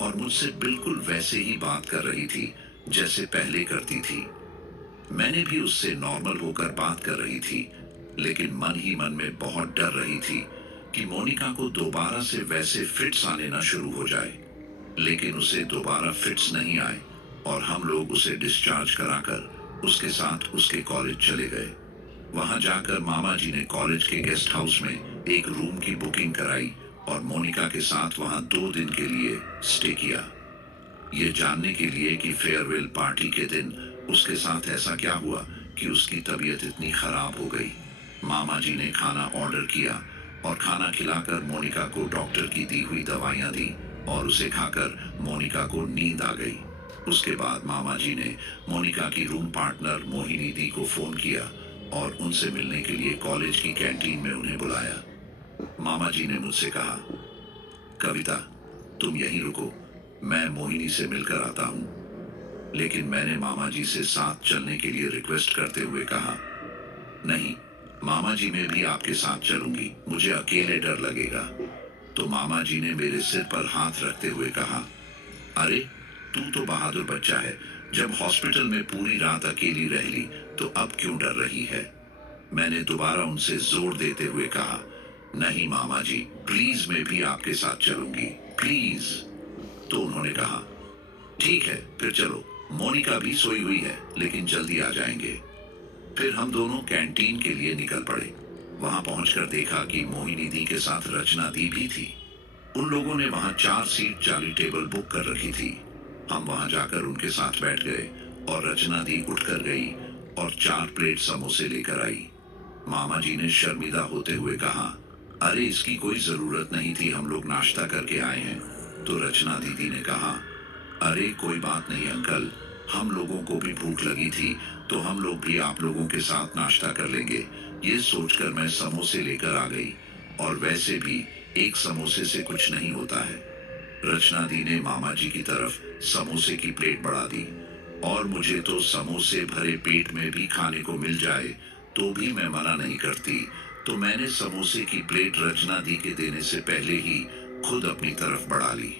और मुझसे बिल्कुल वैसे ही बात कर रही थी जैसे पहले करती थी। मैंने भी उससे नॉर्मल होकर बात कर रही थी, लेकिन मन ही मन में बहुत डर रही थी कि मोनिका को दोबारा से वैसे फिट्स आने ना शुरू हो जाए। लेकिन उसे दोबारा फिट्स नहीं आए और हम लोग उसे डिस्चार्ज कराकर उसके साथ उसके कॉलेज चले गए। वहां जाकर मामा जी ने कॉलेज के गेस्ट हाउस में एक रूम की बुकिंग कराई और मोनिका के साथ वहां 2 दिन के लिए स्टे किया, ये जानने के लिए कि फेयरवेल पार्टी के दिन उसके साथ ऐसा क्या हुआ कि उसकी तबीयत इतनी खराब हो गई। मामा जी ने खाना ऑर्डर किया और खाना खिलाकर मोनिका को डॉक्टर की दी हुई दवाइयां दी और उसे खाकर मोनिका को नींद आ गई। उसके बाद मामा जी ने मोनिका की रूम पार्टनर मोहिनी दी को फोन किया और उनसे मिलने के लिए कॉलेज की कैंटीन में उन्हें बुलाया। मामा जी ने मुझसे कहा, कविता तुम यहीं रुको, मैं मोहिनी से मिलकर आता हूँ। लेकिन मैंने मामा जी से साथ चलने के लिए रिक्वेस्ट करते हुए कहा, नहीं मामा जी मैं भी आपके साथ चलूंगी, मुझे अकेले डर लगेगा। तो मामा जी ने मेरे सिर पर हाथ रखते हुए कहा, अरे तू तो बहादुर बच्चा है, जब हॉस्पिटल में पूरी रात अकेली रह ली तो अब क्यों डर रही है? मैंने दोबारा उनसे जोर देते हुए कहा, नहीं मामा जी प्लीज मैं भी आपके साथ चलूंगी, प्लीज। तो उन्होंने कहा, ठीक है फिर चलो, मोनिका भी सोई हुई है लेकिन जल्दी आ जाएंगे। फिर हम दोनों कैंटीन के लिए निकल पड़े। वहां पहुंचकर देखा कि मोहिनी दी के साथ रचना दी भी थी। उन लोगों ने वहां 4 सीट वाली टेबल बुक कर रखी थी। हम वहां जाकर उनके साथ बैठ गए और रचना दी उठकर गई और 4 प्लेट समोसे लेकर आई। मामा जी ने शर्मिंदा होते हुए कहा, अरे इसकी कोई जरूरत नहीं थी, हम लोग नाश्ता करके आए हैं। तो रचना दीदी ने कहा, अरे कोई बात नहीं अंकल, हम लोगों को भी भूख लगी थी तो हम लोग भी आप लोगों के साथ नाश्ता कर लेंगे। ये सोचकर मैं समोसे लेकर आ गई, और वैसे भी एक समोसे से कुछ नहीं होता है। रचना दी ने मामा जी की तरफ समोसे की प्लेट बढ़ा दी, और मुझे तो समोसे भरे पेट में भी खाने को मिल जाए तो भी मैं मना नहीं करती। तो मैंने समोसे की प्लेट रचना दी के देने से पहले ही खुद अपनी तरफ बढ़ा ली।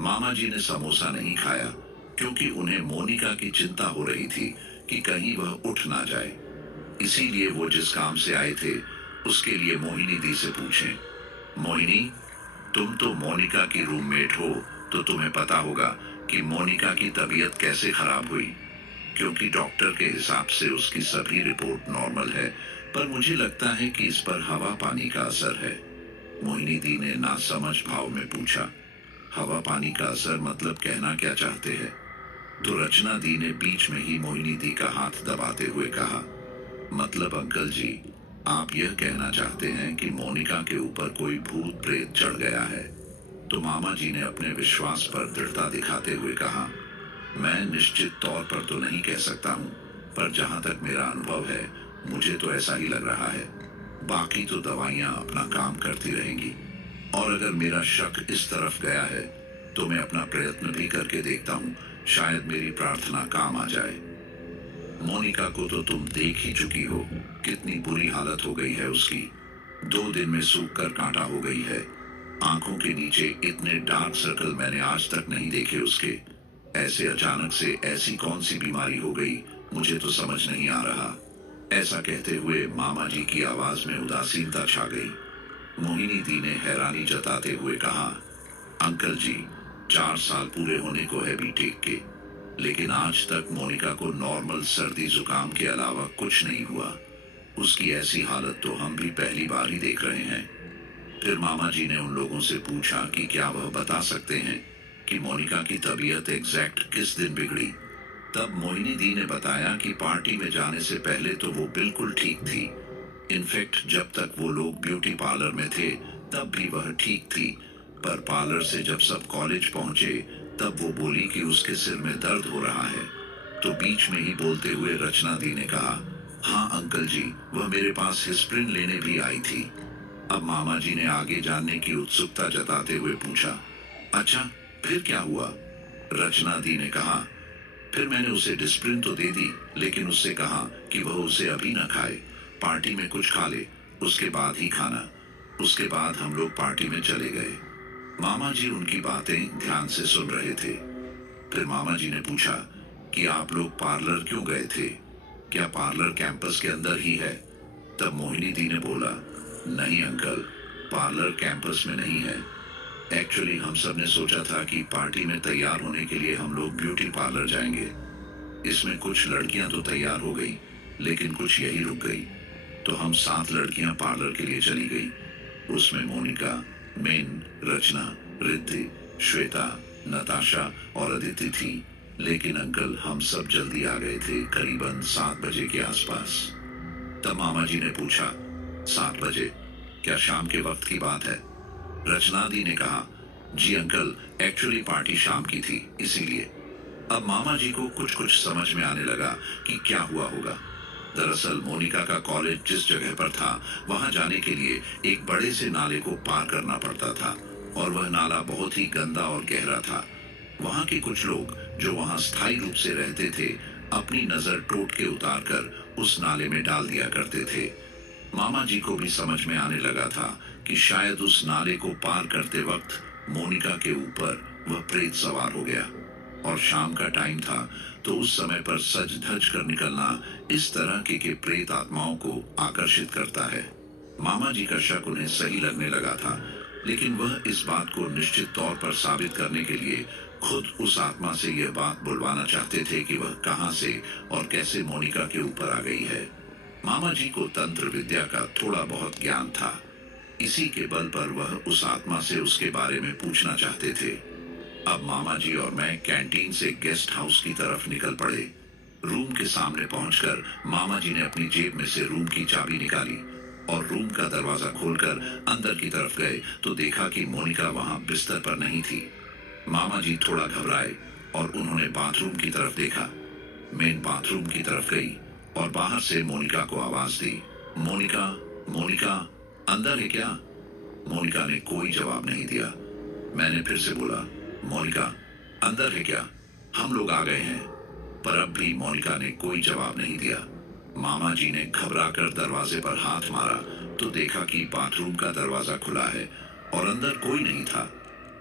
मामा जी ने समोसा नहीं खाया क्योंकि उन्हें मोनिका की चिंता हो रही थी कि कहीं वह उठ ना जाए। इसीलिए वो जिस काम से आए थे उसके लिए मोहिनी दी से पूछें, मोहिनी तुम तो मोनिका की रूममेट हो, तो तुम्हें पता होगा कि मोनिका की तबीयत कैसे खराब हुई। क्योंकि डॉक्टर के हिसाब से उसकी सभी रिपोर्ट नॉर्मल है, पर मुझे लगता है कि इस पर हवा पानी का असर है। मोहिनी दी ने नासमझ भाव में पूछा, हवा पानी का असर मतलब कहना क्या चाहते हैं? तो रचना दी ने बीच में ही मोहिनी दी का हाथ दबाते हुए कहा, मतलब अंकल जी, आप यह कहना चाहते हैं कि मोनिका के ऊपर कोई भूत प्रेत चढ़ गया है? तो मामा जी ने अपने विश्वास पर दृढ़ता दिखाते हुए कहा, मैं निश्चित तौर पर तो नहीं कह सकता हूँ, पर जहाँ तक मेरा अनुभव है मुझे तो ऐसा ही लग रहा है। बाकी तो दवाइयाँ अपना काम करती रहेंगी, और अगर मेरा शक इस तरफ गया है तो मैं अपना प्रयत्न भी करके देखता हूँ, शायद मेरी प्रार्थना काम आ जाए। मोनिका को तो तुम देख ही चुकी हो, कितनी बुरी हालत हो गई है उसकी। 2 दिन में सूख कर कांटा हो गई है। आंखों के नीचे इतने डार्क सर्कल मैंने आज तक नहीं देखे उसके। ऐसे अचानक से ऐसी कौन सी बीमारी हो गई, मुझे तो समझ नहीं आ रहा। ऐसा कहते हुए मामा जी की आवाज में उदासीनता छा गई। मोहिनी दी ने हैरानी जताते हुए कहा, अंकल जी, 4 साल पूरे होने को है बीटेक के, लेकिन आज तक मोनिका को नॉर्मल सर्दी जुकाम के अलावा कुछ नहीं हुआ। उसकी ऐसी हालत तो हम भी पहली बार ही देख रहे हैं। फिर मामा जी ने उन लोगों से पूछा कि क्या वह बता सकते हैं कि मोनिका की तबीयत एग्जैक्ट किस दिन बिगड़ी। तब मोहिनी दी ने बताया कि पार्टी में जाने से पहले तो वो बिल्कुल ठीक थी। इनफैक्ट जब तक वो लोग ब्यूटी पार्लर में थे तब भी वह ठीक थी, पर पार्लर से जब सब कॉलेज पहुंचे तब वो बोली कि उसके सिर में दर्द हो रहा है। तो बीच में ही बोलते हुए रचना दी ने कहा, हाँ अंकल जी, वह मेरे पास हिस्प्रिन लेने भी आई थी। अब मामा जी ने आगे जानने की उत्सुकता जताते हुए पूछा, अच्छा फिर क्या हुआ? रचना दी ने कहा, फिर मैंने उसे डिस्प्रिन तो दे दी, लेकिन उससे कहा कि वह उसे अभी न खाए, पार्टी में कुछ खा ले, उसके बाद ही खाना। उसके बाद हम लोग पार्टी में चले गए। मामा जी उनकी बातें ध्यान से सुन रहे थे। फिर मामा जी ने पूछा कि आप लोग पार्लर क्यों गए थे? क्या पार्लर कैंपस के अंदर ही है? तब मोहिनी दी ने बोला, नहीं अंकल, पार्लर कैंपस में नहीं है। एक्चुअली हम सब ने सोचा था कि पार्टी में तैयार होने के लिए हम लोग ब्यूटी पार्लर जाएंगे। इसमें कुछ लड़कियां तो तैयार हो गई, लेकिन कुछ यही रुक गई। तो हम 7 लड़कियां पार्लर के लिए चली गई। उसमें मोनिका, मेन, रचना, रिद्धि, श्वेता, नताशा और अदिति थी। लेकिन अंकल, हम सब जल्दी आ गए थे, करीबन 7 बजे के आसपास। तब मामा जी ने पूछा, 7 बजे? क्या शाम के वक्त की बात है? रचना दी ने कहा, जी अंकल, एक्चुअली पार्टी शाम की थी, इसीलिए। अब मामा जी को कुछ कुछ समझ में आने लगा कि क्या हुआ होगा। दरअसल मोनिका का कॉलेज जिस जगह पर था वहां जाने के लिए एक बड़े से नाले को पार करना पड़ता था, और वह नाला बहुत ही गंदा और गहरा था। वहां के कुछ लोग जो वहां स्थायी रूप से रहते थे अपनी नजर टोट के उतार कर उस नाले में डाल दिया करते थे। मामा जी को भी समझ में आने लगा था कि शायद उस नाले को पार करते वक्त मोनिका के ऊपर वह प्रेत सवार हो गया। और शाम का टाइम था, तो उस समय पर सज धज कर निकलना इस तरह के प्रेत आत्माओं को आकर्षित करता है। मामा जी का शक उन्हें सही लगने लगा था, लेकिन वह इस बात को निश्चित तौर पर साबित करने के लिए खुद उस आत्मा से यह बात बुलवाना चाहते थे कि वह कहां से और कैसे मोनिका के ऊपर आ गई है। मामा जी को तंत्र विद्या का थोड़ा बहुत ज्ञान था। इसी के बल पर वह उस आत्मा से उसके बारे में पूछना चाहते थे। अब मामा जी और मैं कैंटीन से गेस्ट हाउस की तरफ निकल पड़े। रूम के सामने पहुंचकर मामा जी ने अपनी जेब में से रूम की चाबी निकाली और रूम का दरवाजा खोलकर अंदर की तरफ गए तो देखा कि मोनिका वहां बिस्तर पर नहीं थी। मामा जी थोड़ा घबराए और उन्होंने बाथरूम की तरफ देखा। मेन बाथरूम की तरफ गई और बाहर से मोनिका को आवाज दी, मोनिका, मोनिका, अंदर है क्या? मोनिका ने कोई जवाब नहीं दिया। मैंने फिर से बोला, मोनिका, अंदर है क्या? हम लोग आ गए हैं। पर अब भी मोनिका ने कोई जवाब नहीं दिया। मामा जी ने घबराकर दरवाजे पर हाथ मारा तो देखा कि बाथरूम का दरवाजा खुला है और अंदर कोई नहीं था।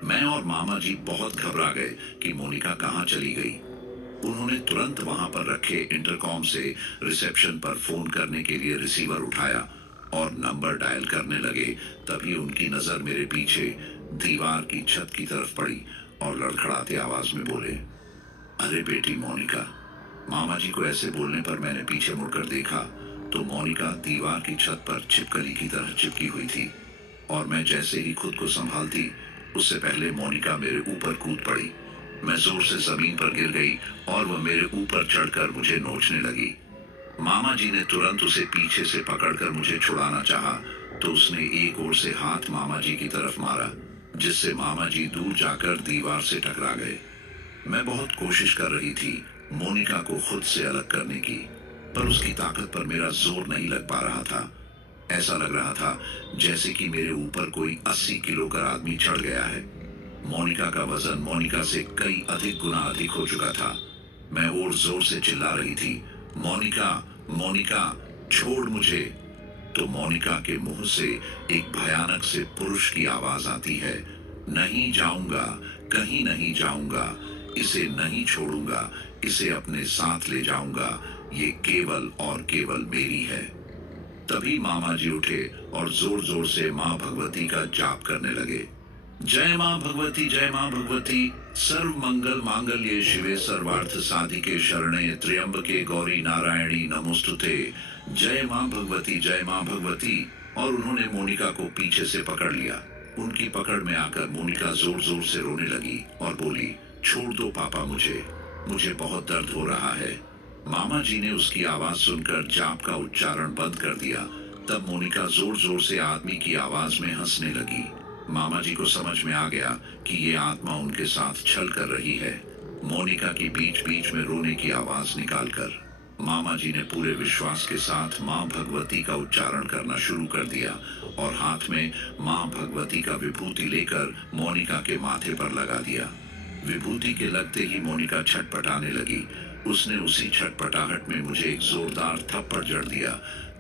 मैं और मामा जी बहुत घबरा गए कि मोनिका कहाँ चली गई। उन्होंने तुरंत वहां पर रखे इंटरकॉम से रिसेप्शन पर फोन करने के लिए रिसीवर उठाया और नंबर डायल करने लगे। तभी उनकी नजर मेरे पीछे दीवार की छत की तरफ पड़ी और लड़खड़ाते आवाज में बोले, अरे बेटी मोनिका, मामा जी को ऐसे बोलने पर मैंने पीछे मुड़कर देखा तो मोनिका दीवार की छत पर छिपकली की तरह चिपकी हुई थी और मैं जैसे ही खुद को संभालती उससे पहले मोनिका मेरे ऊपर कूद पड़ी। मैं जोर से जमीन पर गिर गई और वह मेरे ऊपर चढ़कर मुझे नोचने लगी। मामा जी ने तुरंत उसे पीछे से पकड़कर मुझे छुड़ाना चाहा तो उसने एक ओर से हाथ मामा जी की तरफ मारा जिससे मामा जी दूर जाकर दीवार से टकरा गए। मैं बहुत कोशिश कर रही थी मोनिका को खुद से अलग करने की, पर उसकी ताकत पर मेरा जोर नहीं लग पा रहा था। ऐसा लग रहा था जैसे कि मेरे ऊपर कोई 80 किलो का आदमी चढ़ गया है। मोनिका का वजन मोनिका से कई अधिक गुना अधिक हो चुका था। मैं और जोर से चिल्ला रही थी, मोनिका, मोनिका, छोड़ मुझे। तो मोनिका के मुंह से एक भयानक से पुरुष की आवाज आती है, नहीं जाऊंगा, कहीं नहीं जाऊंगा, इसे नहीं छोड़ूंगा, इसे अपने साथ ले जाऊंगा, ये केवल और केवल मेरी है। तभी मामा जी उठे और जोर जोर से माँ भगवती का जाप करने लगे। जय माँ भगवती, जय माँ भगवती, सर्व मंगल मांगल्ये शिवे सर्वार्थ साधिके शरणे त्र्यंबके गौरी नारायणी नमोस्तुते। जय माँ भगवती, जय माँ भगवती। और उन्होंने मोनिका को पीछे से पकड़ लिया। उनकी पकड़ में आकर मोनिका जोर जोर से रोने लगी और बोली, छोड़ दो पापा मुझे बहुत दर्द हो रहा है। मामा जी ने उसकी आवाज सुनकर जाप का उच्चारण बंद कर दिया। तब मोनिका जोर जोर से आदमी की आवाज में हंसने लगी। मामा जी को समझ में आ गया कि ये आत्मा उनके साथ छल कर रही है। मोनिका की बीच बीच में रोने की आवाज निकालकर मामा जी ने पूरे विश्वास के साथ माँ भगवती का उच्चारण करना शुरू कर दिया और हाथ में माँ भगवती का विभूति लेकर मोनिका के माथे पर लगा दिया। विभूति के लगते ही मोनिका छटपटाने लगी। उसने उसी छटपटाहट में मुझे एक जोरदार थप्पड़ जड़ दिया।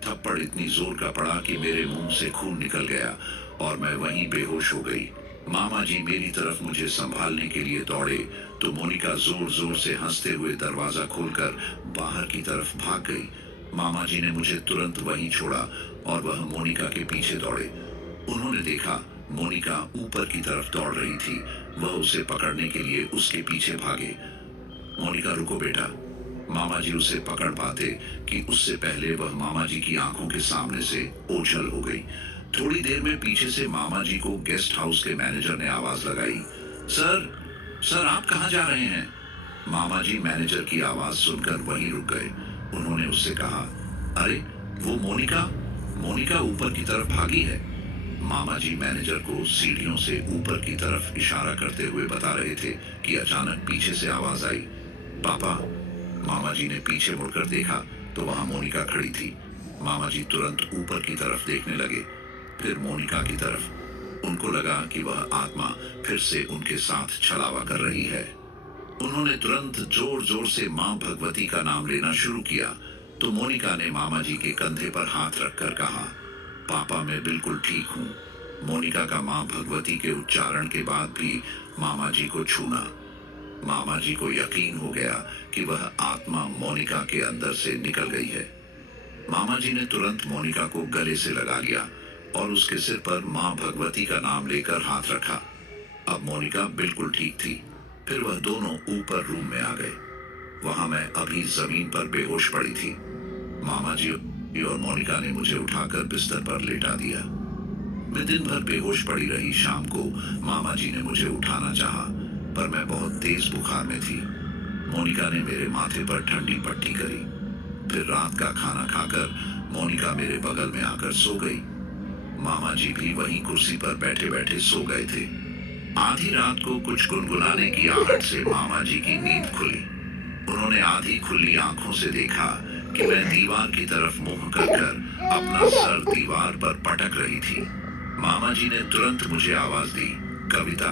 थप्पड़ इतनी जोर का पड़ा कि मेरे मुंह से खून निकल गया और मैं वहीं बेहोश हो गई। मामा जी मेरी तरफ मुझे संभालने के लिए दौड़े तो मोनिका जोर जोर से हंसते हुए दरवाजा खोलकर बाहर की तरफ भाग गई। मामा जी ने मुझे तुरंत वहीं छोड़ा और वह मोनिका के पीछे दौड़े। उन्होंने देखा मोनिका ऊपर की तरफ दौड़ रही थी। वह उसे पकड़ने के लिए उसके पीछे भागे। मोनिका, रुको बेटा। मामा जी उसे पकड़ पाते कि उससे पहले वह मामा जी की आंखों के सामने से ओझल हो गई। थोड़ी देर में पीछे से मामा जी को गेस्ट हाउस के मैनेजर ने आवाज लगाई, सर आप कहाँ जा रहे हैं? मामा जी मैनेजर की आवाज सुनकर वहीं रुक गए। उन्होंने उससे कहा, अरे वो मोनिका ऊपर की तरफ भागी है। मामा जी मैनेजर को सीढ़ियों से ऊपर की तरफ इशारा करते हुए बता रहे थे कि अचानक पीछे से आवाज आई, पापा। मामा जी ने पीछे मुड़कर देखा तो वहां मोनिका खड़ी थी। मामा जी तुरंत ऊपर की तरफ देखने लगे, फिर मोनिका की तरफ। उनको लगा कि वह आत्मा फिर से उनके साथ छलावा कर रही है। उन्होंने तुरंत जोर जोर से माँ भगवती का नाम लेना शुरू किया तो मोनिका ने मामा जी के कंधे पर हाथ रखकर कहा, पापा मैं बिल्कुल ठीक हूँ। मोनिका का माँ भगवती के उच्चारण के बाद भी मामा जी को छूना। मामा जी को यकीन हो गया कि वह आत्मा मोनिका के अंदर से निकल गई है। मामा जी ने तुरंत मोनिका को गले से लगा लिया और उसके सिर पर माँ भगवती का नाम लेकर हाथ रखा। अब मोनिका बिल्कुल ठीक थी। फिर वह दोनों ऊपर रूम में आ गए। वहां मैं अभी जमीन पर बेहोश पड़ी थी। मामा जी और मोनिका ने मुझे उठाकर बिस्तर पर लेटा दिया। मैं दिन भर बेहोश पड़ी रही। शाम को मामा जी ने मुझे उठाना चाहा, पर मैं बहुत तेज बुखार में थी। मोनिका ने मेरे माथे पर ठंडी पट्टी करी। फिर रात का खाना खाकर मोनिका मेरे बगल में आकर सो गई। मामा जी भी वहीं कुर्सी पर बैठे बैठे सो गए थे। आधी रात को कुछ गुनगुनाने की आहट से मामा जी की नींद खुली। उन्होंने आधी खुली आंखों से देखा कि मैं दीवार की तरफ मुंह कर अपना सर दीवार पर पटक रही थी। मामा जी ने तुरंत मुझे आवाज दी, कविता।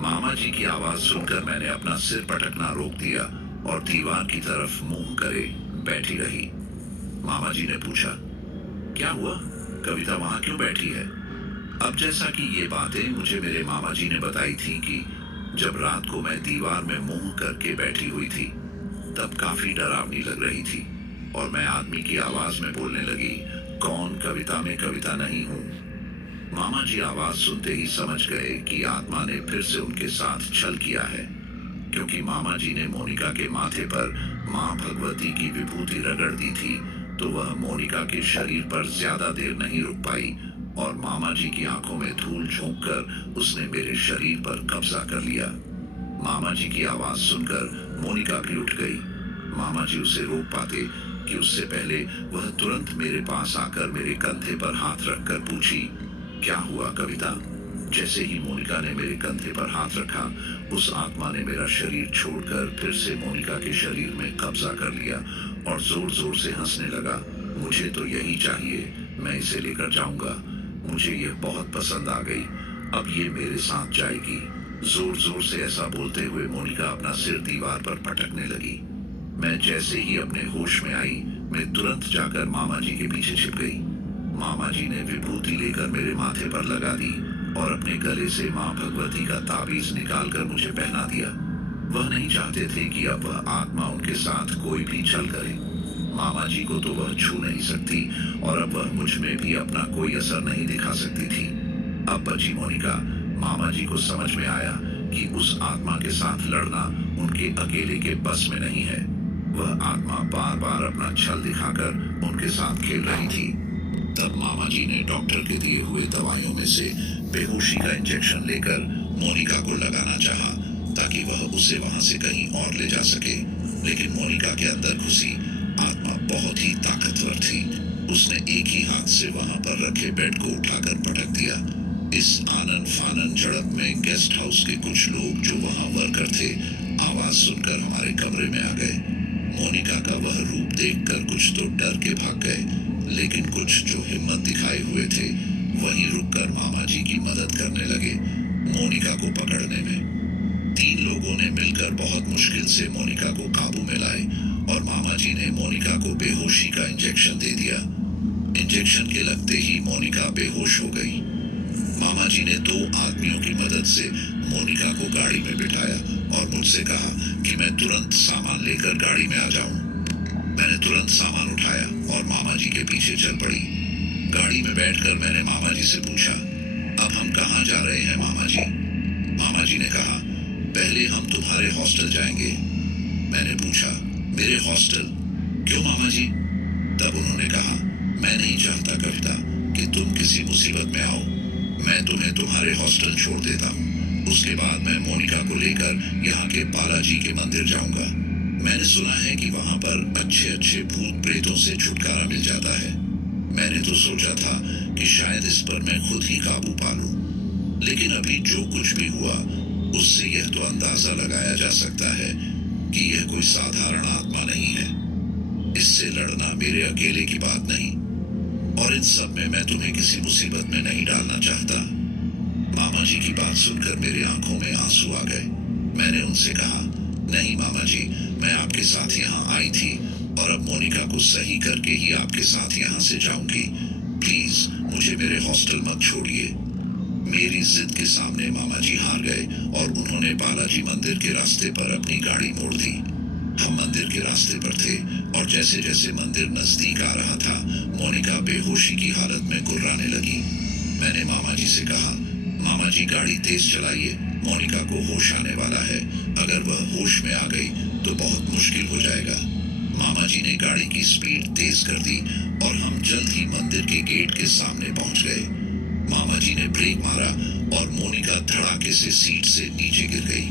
मामा जी की आवाज सुनकर मैंने अपना सिर पटकना रोक दिया और दीवार की तरफ मुंह करे बैठी रही। मामा जी ने पूछा, क्या हुआ? कविता वहां क्यों बैठी है? अब जैसा कि ये बातें मुझे मेरे मामा जी ने बताई थी कि जब रात को मैं दीवार में मुंह करके बैठी हुई थी तब काफी डरावनी लग रही थी और मैं आदमी की आवाज में बोलने लगी, कौन? कविता में कविता नहीं हूँ। मामा जी आवाज सुनते ही समझ गए कि आत्मा ने फिर से उनके साथ छल किया है। क्योंकि मामा जी ने मोनिका के माथे पर माँ भगवती की विभूति रगड़ दी थी, तो वह मोनिका के शरीर पर ज्यादा देर नहीं रुक पाई और मामा जी की आंखों में धूल झोंककर उसने मेरे शरीर पर कब्जा कर लिया। मामा जी की आवाज सुनकर मोनिका भी उठ गई। मामा जी उसे रोक पाते कि उससे पहले वह तुरंत मेरे पास आकर मेरे कंधे पर हाथ रखकर पूछी, क्या हुआ कविता? जैसे ही मोनिका ने मेरे कंधे पर हाथ रखा, उस आत्मा ने मेरा शरीर छोड़कर फिर से मोनिका के शरीर में कब्जा कर लिया और जोर जोर से हंसने लगा। मुझे तो यही चाहिए, मैं इसे लेकर जाऊंगा। मुझे यह बहुत पसंद आ गई, अब ये मेरे साथ जाएगी। जोर जोर से ऐसा बोलते हुए मोनिका अपना सिर दीवार पर पटकने लगी। मैं जैसे ही अपने होश में आई, मैं तुरंत जाकर मामा जी के पीछे छिप गई। मामा जी ने विभूति लेकर मेरे माथे पर लगा दी और अपने गले से माँ भगवती का ताबीज निकालकर मुझे पहना दिया। वह नहीं चाहते थे कि अब वह आत्मा उनके साथ कोई भी छल करे। मामा जी को तो वह छू नहीं सकती और अब वह मुझ में भी अपना कोई असर नहीं दिखा सकती थी। अब बची मोनिका। मामा जी को समझ में आया कि उस आत्मा के साथ लड़ना उनके अकेले के बस में नहीं है। वह आत्मा बार बार अपना छल दिखाकर उनके साथ खेल रही थी। तब मामा जी ने डॉक्टर के दिए हुए दवाइयों में से बेहोशी का इंजेक्शन लेकर मोनिका को लगाना चाहा, ताकि वह उसे वहां से कहीं और ले जा सके। लेकिन मोनिका के अंदर घुसी आत्मा बहुत ही ताकतवर थी। उसने एक ही हाथ से वहां पर रखे बेड को उठाकर पटक दिया। इस आनन फानन झड़प में गेस्ट हाउस के कुछ लोग जो वहां वर्कर थे, आवाज सुनकर हमारे कमरे में आ गए। मोनिका का वह रूप देखकर कुछ तो डर के भाग गए, लेकिन कुछ जो हिम्मत दिखाए हुए थे वहीं रुककर मामा जी की मदद करने लगे मोनिका को पकड़ने में। 3 लोगों ने मिलकर बहुत मुश्किल से मोनिका को काबू में लाए और मामा जी ने मोनिका को बेहोशी का इंजेक्शन दे दिया। इंजेक्शन के लगते ही मोनिका बेहोश हो गई। मामा जी ने 2 आदमियों की मदद से मोनिका को गाड़ी में बिठाया और मुझसे कहा कि मैं तुरंत सामान लेकर गाड़ी में आ जाऊं। मैंने तुरंत सामान उठाया और मामा जी के पीछे चल पड़ी। गाड़ी में बैठकर मैंने मामा जी से पूछा, अब हम कहाँ जा रहे हैं मामा जी? मामा जी ने कहा, पहले हम तुम्हारे हॉस्टल जाएंगे। मैंने पूछा, मेरे हॉस्टल? क्यों मामा जी? तब उन्होंने कहा, मैं नहीं चाहता कविता कि तुम किसी मुसीबत में आओ। मैं तुम्हें तुम्हारे हॉस्टल छोड़ देता हूँ। उसके बाद मैं मोनिका को लेकर यहाँ के बालाजी के मंदिर जाऊंगा। मैंने सुना है कि वहाँ पर अच्छे अच्छे भूत प्रेतों से छुटकारा मिल जाता है। मैंने तो सोचा था कि शायद इस पर मैं खुद ही काबू पा लूं, लेकिन अभी जो कुछ भी हुआ उससे यह तो अंदाजा लगाया जा सकता है कि यह कोई साधारण आत्मा नहीं है। इससे लड़ना मेरे अकेले की बात नहीं, और इन सब में मैं तुम्हें किसी मुसीबत में नहीं डालना चाहता। मामा जी की बात सुनकर मेरी आंखों में आंसू आ गए। मैंने उनसे कहा, नहीं मामा जी, मैं आपके साथ यहाँ आई थी और अब मोनिका को सही करके ही आपके साथ यहाँ से जाऊंगी। प्लीज मुझे मेरे हॉस्टल मत छोड़िए। मेरी जिद के सामने मामा जी हार गए और उन्होंने बालाजी मंदिर के रास्ते पर अपनी गाड़ी मोड़ दी। हम मंदिर के रास्ते पर थे और जैसे जैसे मंदिर नजदीक आ रहा था, मोनिका बेहोशी की हालत में गुर्राने लगी। मैंने मामा जी से कहा, मामा जी गाड़ी तेज चलाइए, मोनिका को होश आने वाला है। अगर वह होश में आ गई तो बहुत मुश्किल हो जाएगा। मामा जी ने गाड़ी की स्पीड तेज कर दी और हम जल्द ही मंदिर के गेट के सामने पहुंच गए। मामा जी ने ब्रेक मारा और मोनिका धड़ाके से सीट से नीचे गिर गई।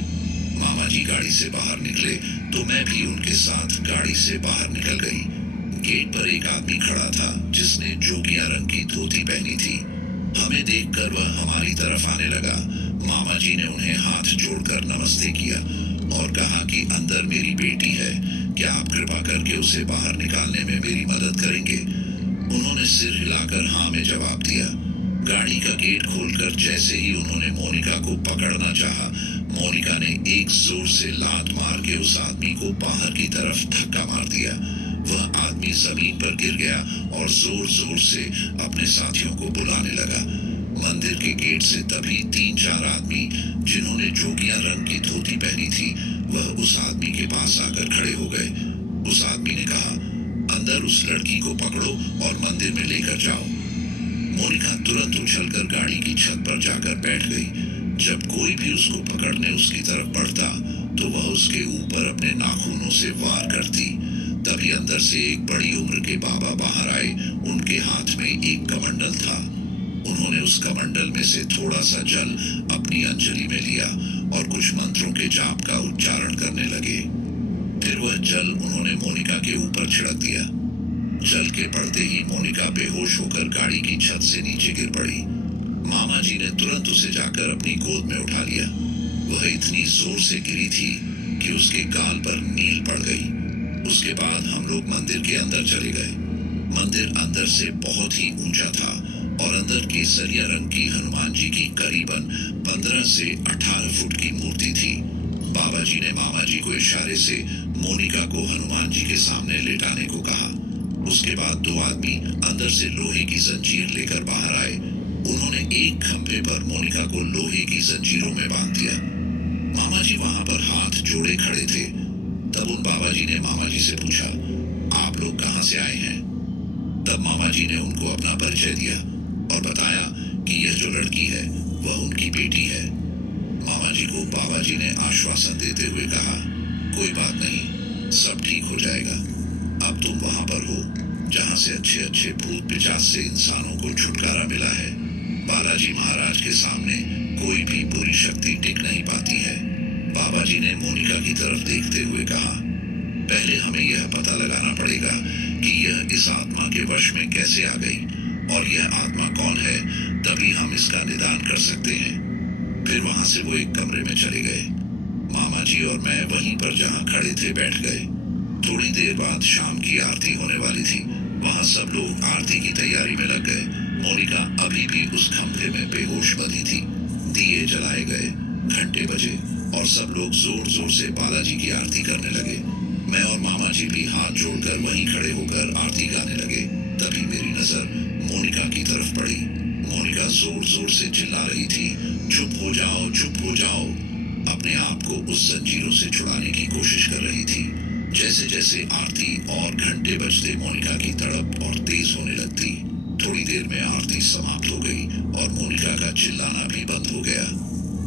मामा जी गाड़ी से बाहर निकले तो मैं भी उनके साथ गाड़ी से बाहर निकल गई। गेट पर एक आदमी खड़ा था जिसने जोगिया रंग की धोती पहनी थी। हमें देखकर वह हमारी तरफ आने लगा। मामा जी ने उन्हें हाथ जोड़कर नमस्ते किया और कहा कि अंदर मेरी बेटी है, क्या आप कृपा करके उसे बाहर निकालने में मेरी मदद करेंगे? उन्होंने सिर हिलाकर हाँ में जवाब दिया। गाड़ी का गेट खोलकर जैसे ही उन्होंने मोनिका को पकड़ना चाहा, मोनिका ने एक जोर से लात मार के उस आदमी को बाहर की तरफ धक्का मार दिया। वह आदमी जमीन पर गिर गया और जोर जोर से अपने साथियों को बुलाने लगा। मंदिर के गेट से तभी 3-4 आदमी जिन्होंने जोगिया रंग की धोती पहनी थी, वह उस आदमी के पास आकर खड़े हो गए। उस आदमी ने कहा, अंदर उस लड़की को पकड़ो और मंदिर में लेकर जाओ। मोनिका तुरंत उछलकर गाड़ी की छत पर जाकर बैठ गई। जब कोई भी उसको पकड़ने उसकी तरफ बढ़ता तो वह उसके ऊपर अपने नाखूनों से वार करती। तभी अंदर से एक बड़ी उम्र के बाबा बाहर आए। उनके हाथ में एक कमंडल था। उन्होंने उस कमंडल में से थोड़ा सा जल अपनी अंजलि में लिया और कुछ मंत्रों के जाप का उच्चारण करने लगे। फिर वह जल उन्होंने मोनिका के ऊपर छिड़क दिया। जल के पड़ते ही मोनिका बेहोश होकर गाड़ी की छत से नीचे गिर पड़ी। मामा जी ने तुरंत उसे जाकर अपनी गोद में उठा लिया। वह इतनी जोर से गिरी थी कि उसके गाल पर नील पड़ गई। उसके बाद हम लोग मंदिर के अंदर चले गए। मंदिर अंदर से बहुत ही ऊंचा था और अंदर केसरिया रंग की हनुमान जी की करीबन 15 से 18 फुट की मूर्ति थी। बाबा जी ने मामा जी को इशारे से मोनिका को हनुमान जी के सामने लेटाने को कहा। उसके बाद दो आदमी अंदर से लोहे की जंजीर लेकर बाहर आए। उन्होंने एक खंभे पर मोनिका को लोहे की जंजीरों में बांध दिया। मामा जी वहां पर हाथ जोड़े खड़े थे। तब उन बाबा जी ने मामा जी से पूछा, आप लोग कहां से आए हैं? तब मामा जी ने उनको अपना परिचय दिया और बताया कि यह जो लड़की है वह उनकी बेटी है। मामा जी को बाबा जी ने आश्वासन देते हुए कहा, कोई बात नहीं, सब ठीक हो जाएगा। अब तुम वहां पर हो जहां से अच्छे अच्छे भूत पिशाच से इंसानों को छुटकारा मिला है। बालाजी महाराज के सामने कोई भी बुरी शक्ति टिक नहीं पाती है। बाबा जी ने मोनिका की तरफ देखते हुए कहा, पहले हमें यह पता लगाना पड़ेगा कि यह इस आत्मा के वश में कैसे आ गई और यह आत्मा कौन है, तभी हम इसका निदान कर सकते हैं। फिर वहां से वो एक कमरे में चले गए। मामा जी और मैं वहीं पर जहां खड़े थे बैठ गए। थोड़ी देर बाद शाम की आरती होने वाली थी। वहां सब लोग आरती की तैयारी में लग गए। मोनिका अभी भी उस खंभे में बेहोश बंधी थी। दिए जलाए गए, घंटे बजे और सब लोग जोर जोर से बालाजी की आरती करने लगे। मैं और मामा जी भी हाथ जोड़कर वहीं खड़े होकर आरती गाने लगे। तभी मेरी नजर मोनिका की तरफ पड़ी। मोनिका जोर जोर से चिल्ला रही थी, चुप हो जाओ, चुप हो जाओ। अपने आप को उस जंजीरों से छुड़ाने की कोशिश कर रही थी। जैसे जैसे आरती और घंटे बजते मोनिका की तड़प और तेज होने लगती। थोड़ी देर में आरती समाप्त हो गई और मोनिका का चिल्लाना भी बंद हो गया।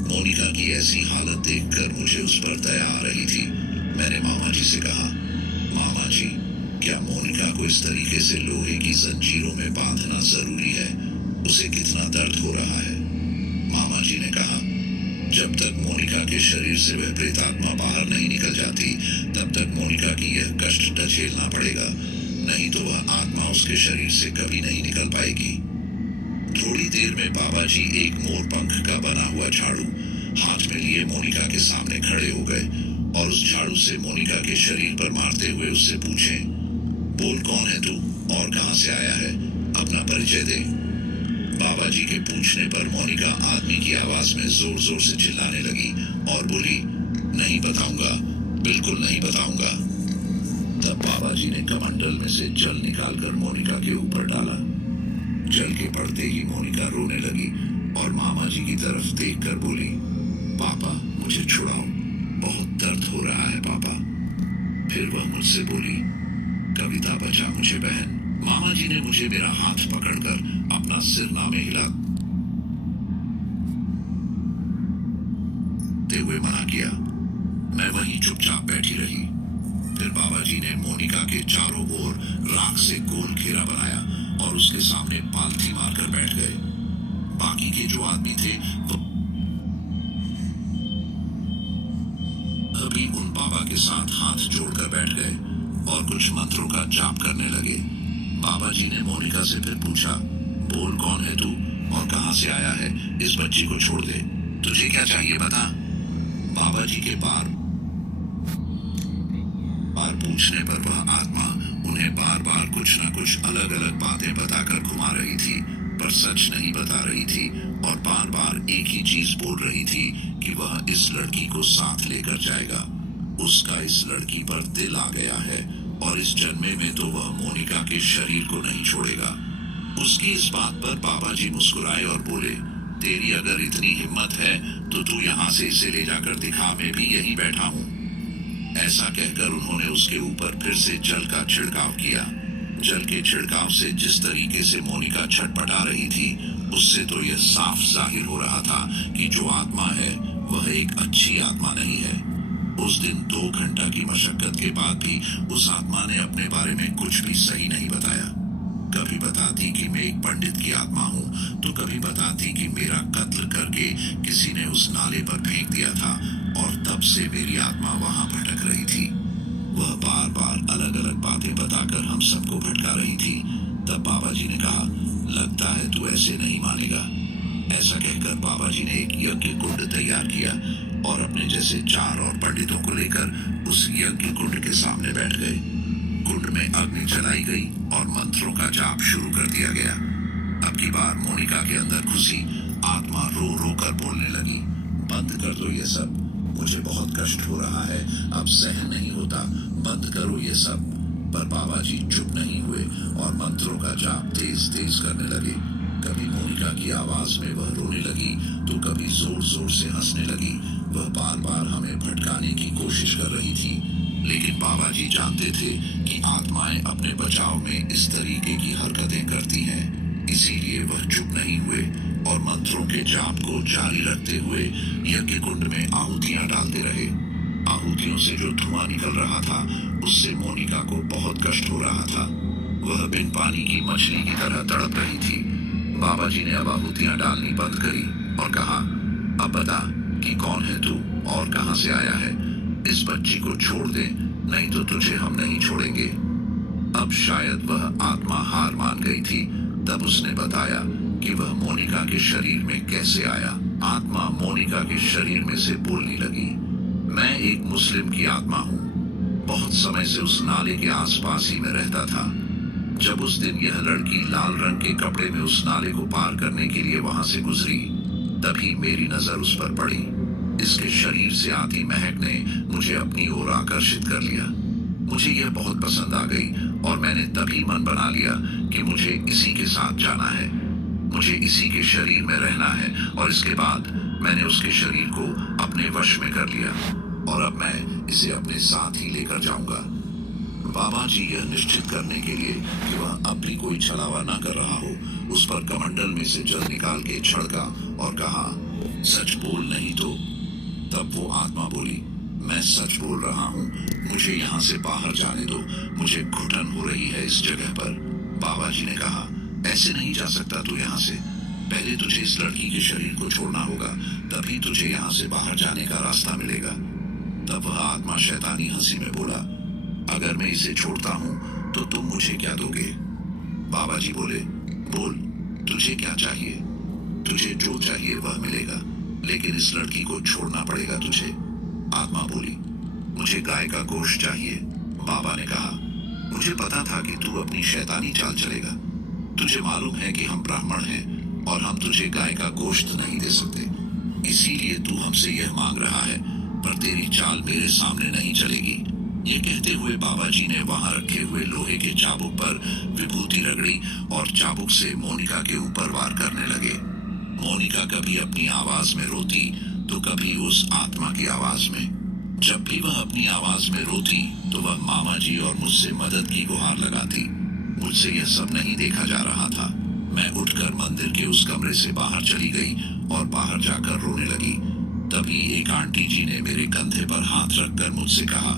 मोनिका की ऐसी हालत देखकर मुझे उस पर दया आ रही थी। मैंने मामा जी से कहा, मामा जी, क्या मोनिका को इस तरीके से लोहे की जंजीरों में बांधना जरूरी है? उसे कितना दर्द हो रहा है? मामा जी ने कहा, जब तक मोनिका के शरीर से वह प्रेतात्मा बाहर नहीं निकल जाती, तब तक मोनिका की यह कष्ट झेलना पड़ेगा, नहीं तो वह आत्मा उसके शरीर से कभी नहीं निकल पाएगी। थोड़ी देर में बाबा जी एक मोर पंख का बना हुआ झाड़ू हाथ में लिए मोनिका के सामने खड़े हो गए और उस झाड़ू से मोनिका के शरीर पर मारते हुए उससे पूछे, बोल कौन है तू और कहां से आया है? अपना परिचय दे। बाबा जी के पूछने पर मोनिका आदमी की आवाज में जोर जोर से चिल्लाने लगी और बोली, नहीं बताऊंगा, बिल्कुल नहीं बताऊंगा। तब बाबा जी ने कमंडल में से जल निकालकर मोनिका के ऊपर डाला। जल के पड़ते ही मोनिका रोने लगी और मामा जी की तरफ देखकर बोली, पापा मुझे छुड़ाओ, बहुत दर्द हो रहा है पापा। फिर वह मुझसे बोली, कविता बचा मुझे बहन। मामा जी ने मुझे मेरा हाथ पकड़कर अपना सिरना में हिलाते हुए मना किया। मैं वहीं चुपचाप बैठी रही। फिर बाबा जी ने मोनिका के चारों ओर राख से गोल घेरा बनाया और उसके सामने पालथी मारकर बैठ गए। बाकी के जो आदमी थे वो अभी उन बाबा के साथ हाथ जोड़कर बैठ गए और कुछ मंत्रों का जाप करने लगे। बाबा जी ने मोनिका से फिर पूछा, बोल कौन है तू और कहां से आया है? इस बच्ची को छोड़ दे, तुझे क्या चाहिए बता। बाबा जी के बार पूछने पर वह आत्मा उन्हें बार बार कुछ न कुछ अलग अलग बातें बताकर घुमा रही थी, पर सच नहीं बता रही थी और बार बार एक ही चीज बोल रही थी कि वह इस लड़की को साथ लेकर जाएगा। उसका इस लड़की पर दिल आ गया है और इस जन्मे में तो वह मोनिका के शरीर को नहीं छोड़ेगा। उसकी इस बात पर बाबा जी मुस्कुराए और बोले, तेरी अगर इतनी हिम्मत है तो तू यहाँ से इसे ले जाकर दिखा, मैं भी यहीं बैठा हूँ। ऐसा कहकर उन्होंने उसके ऊपर फिर से जल का छिड़काव किया। जल के छिड़काव से जिस तरीके से मोनिका छटपटा रही थी, उससे तो यह साफ जाहिर हो रहा था कि जो आत्मा है वह एक अच्छी आत्मा नहीं है। उस दिन 2 घंटा की मशक्कत के बाद भी उस आत्मा ने अपने बारे में कुछ भी सही नहीं बताया। कभी बताती कि मैं एक पंडित की आत्मा हूँ, तो कभी बताती कि मेरा कत्ल करके किसी ने उस नाले पर फेंक दिया था और तब से मेरी आत्मा वहां भटक रही थी। वह बार बार अलग अलग बातें बताकर हम सबको भटका रही थी। तब बाबा जी ने कहा, लगता है तू ऐसे नहीं मानेगा। ऐसा कहकर बाबा जी ने एक यज्ञ कुंड तैयार किया और अपने जैसे 4 और पंडितों को लेकर उस यज्ञ कुंड के सामने बैठ गए। कुंड में अग्नि जलाई गई और मंत्रों का जाप शुरू कर दिया गया। अब की बार मोनिका के अंदर घुसी आत्मा रो रो कर बोलने लगी, बंद कर दो ये सब, मुझे बहुत कष्ट हो रहा है, अब सहन नहीं होता, बंद करो ये सब। पर बाबा जी चुप नहीं हुए और मंत्रों का जाप तेज तेज करने लगे। कभी मोनिका की आवाज में वह रोने लगी तो कभी जोर जोर से हंसने लगी। वह बार बार हमें भटकाने की कोशिश कर रही थी, लेकिन बाबा जी जानते थे कि आत्माएं अपने बचाव में इस तरीके की हरकतें करती हैं। इसीलिए वह चुप नहीं हुए और मंत्रों के जाप को जारी रखते हुए यज्ञ कुंड में आहुतियां डालते रहे। आहुतियों से जो धुआं निकल रहा था उससे मोनिका को बहुत कष्ट हो रहा था। वह बिन पानी की मछली की तरह तड़प रही थी। बाबा जी ने अब आहुतियां डालनी बंद करी और कहा, अब बता कि कौन है तू और कहां से आया है। इस बच्ची को छोड़ दे, नहीं तो तुझे हम नहीं छोड़ेंगे। अब शायद वह आत्मा हार मान गई थी। तब उसने बताया कि वह मोनिका के शरीर में कैसे आया। आत्मा मोनिका के शरीर में से बोलने लगी, मैं एक मुस्लिम की आत्मा हूँ। बहुत समय से उस नाले के आसपास ही में रहता था। जब उस दिन यह लड़की लाल रंग के कपड़े में उस नाले को पार करने के लिए वहां से गुजरी, तभी मेरी नजर उस पर पड़ी। इसके शरीर से आती महक ने मुझे अपनी ओर आकर्षित कर लिया। मुझे यह बहुत पसंद आ गई और मैंने तभी मन बना लिया कि मुझे इसी के साथ जाना है, मुझे इसी के शरीर में रहना है। और इसके बाद मैंने उसके शरीर को अपने वश में कर लिया और अब मैं इसे अपने साथ ही लेकर जाऊंगा। बाबा जी यह निश्चित करने के लिए कि वह अब भी कोई छलावा न कर रहा हो, उस पर कमंडल में से जल निकाल के छिड़का और कहा, सच बोल नहीं तो। तब वो आत्मा बोली, मैं सच बोल रहा हूँ, मुझे यहाँ से बाहर जाने दो, मुझे घुटन हो रही है इस जगह पर। बाबा जी ने कहा, ऐसे नहीं जा सकता तू यहाँ से, पहले तुझे इस लड़की के शरीर को छोड़ना होगा, तभी तुझे यहाँ से बाहर जाने का रास्ता मिलेगा। तब वह आत्मा शैतानी हंसी में बोला, अगर मैं इसे छोड़ता हूँ तो तुम मुझे क्या दोगे। बाबा जी बोले, बोल तुझे क्या चाहिए, तुझे जो चाहिए वह मिलेगा, लेकिन इस लड़की को छोड़ना पड़ेगा तुझे। आत्मा बोली, मुझे गाय का गोश्त चाहिए। बाबा ने कहा, मुझे पता था कि तू अपनी शैतानी चाल चलेगा, तुझे मालूम है कि हम ब्राह्मण हैं और हम तुझे गाय का गोश्त नहीं दे सकते, इसीलिए तू हमसे यह मांग रहा है, पर तेरी चाल मेरे सामने नहीं चलेगी। ये कहते हुए बाबा जी ने वहां रखे हुए लोहे के चाबुक पर विभूति रगड़ी और चाबुक से मोनिका के ऊपर वार करने लगे। मोनिका कभी अपनी आवाज में रोती तो कभी उस आत्मा की आवाज में। जब भी वह अपनी आवाज में रोती तो वह मामा जी और मुझसे मदद की गुहार लगाती। मुझसे यह सब नहीं देखा जा रहा था। मैं उठकर मंदिर के उस कमरे से बाहर चली गई और बाहर जाकर रोने लगी। तभी एक आंटी जी ने मेरे कंधे पर हाथ रखकर मुझसे कहा,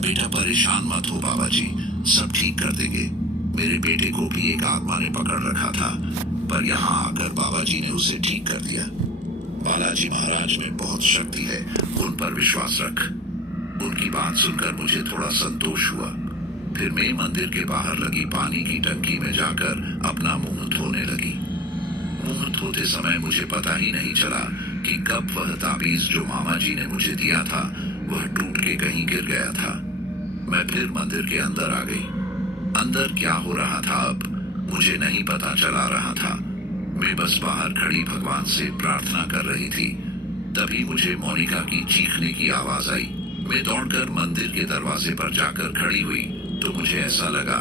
बेटा परेशान मत हो, बाबा जी सब ठीक कर देंगे। मेरे बेटे को भी एक आत्मा ने पकड़ रखा था, पर यहाँ आकर बाबा जी ने उसे ठीक कर दिया। बालाजी महाराज में बहुत शक्ति है, उन पर विश्वास रख। उनकी बात सुनकर मुझे थोड़ा संतोष हुआ। फिर मैं मंदिर के बाहर लगी पानी की टंकी में जाकर अपना मुंह धोने लगी। मुंह धोते समय मुझे पता ही नहीं चला कि कब वह ताबीज जो मामा जी ने मुझे दिया था वह टूट के कहीं गिर गया था। मैं फिर मंदिर के अंदर आ गई। अंदर क्या हो रहा था अब मुझे नहीं पता चला रहा था। मैं बस बाहर खड़ी भगवान से प्रार्थना कर रही थी। तभी मुझे मोनिका की चीखने की आवाज आई। मैं दौड़कर मंदिर के दरवाजे पर जाकर खड़ी हुई तो मुझे ऐसा लगा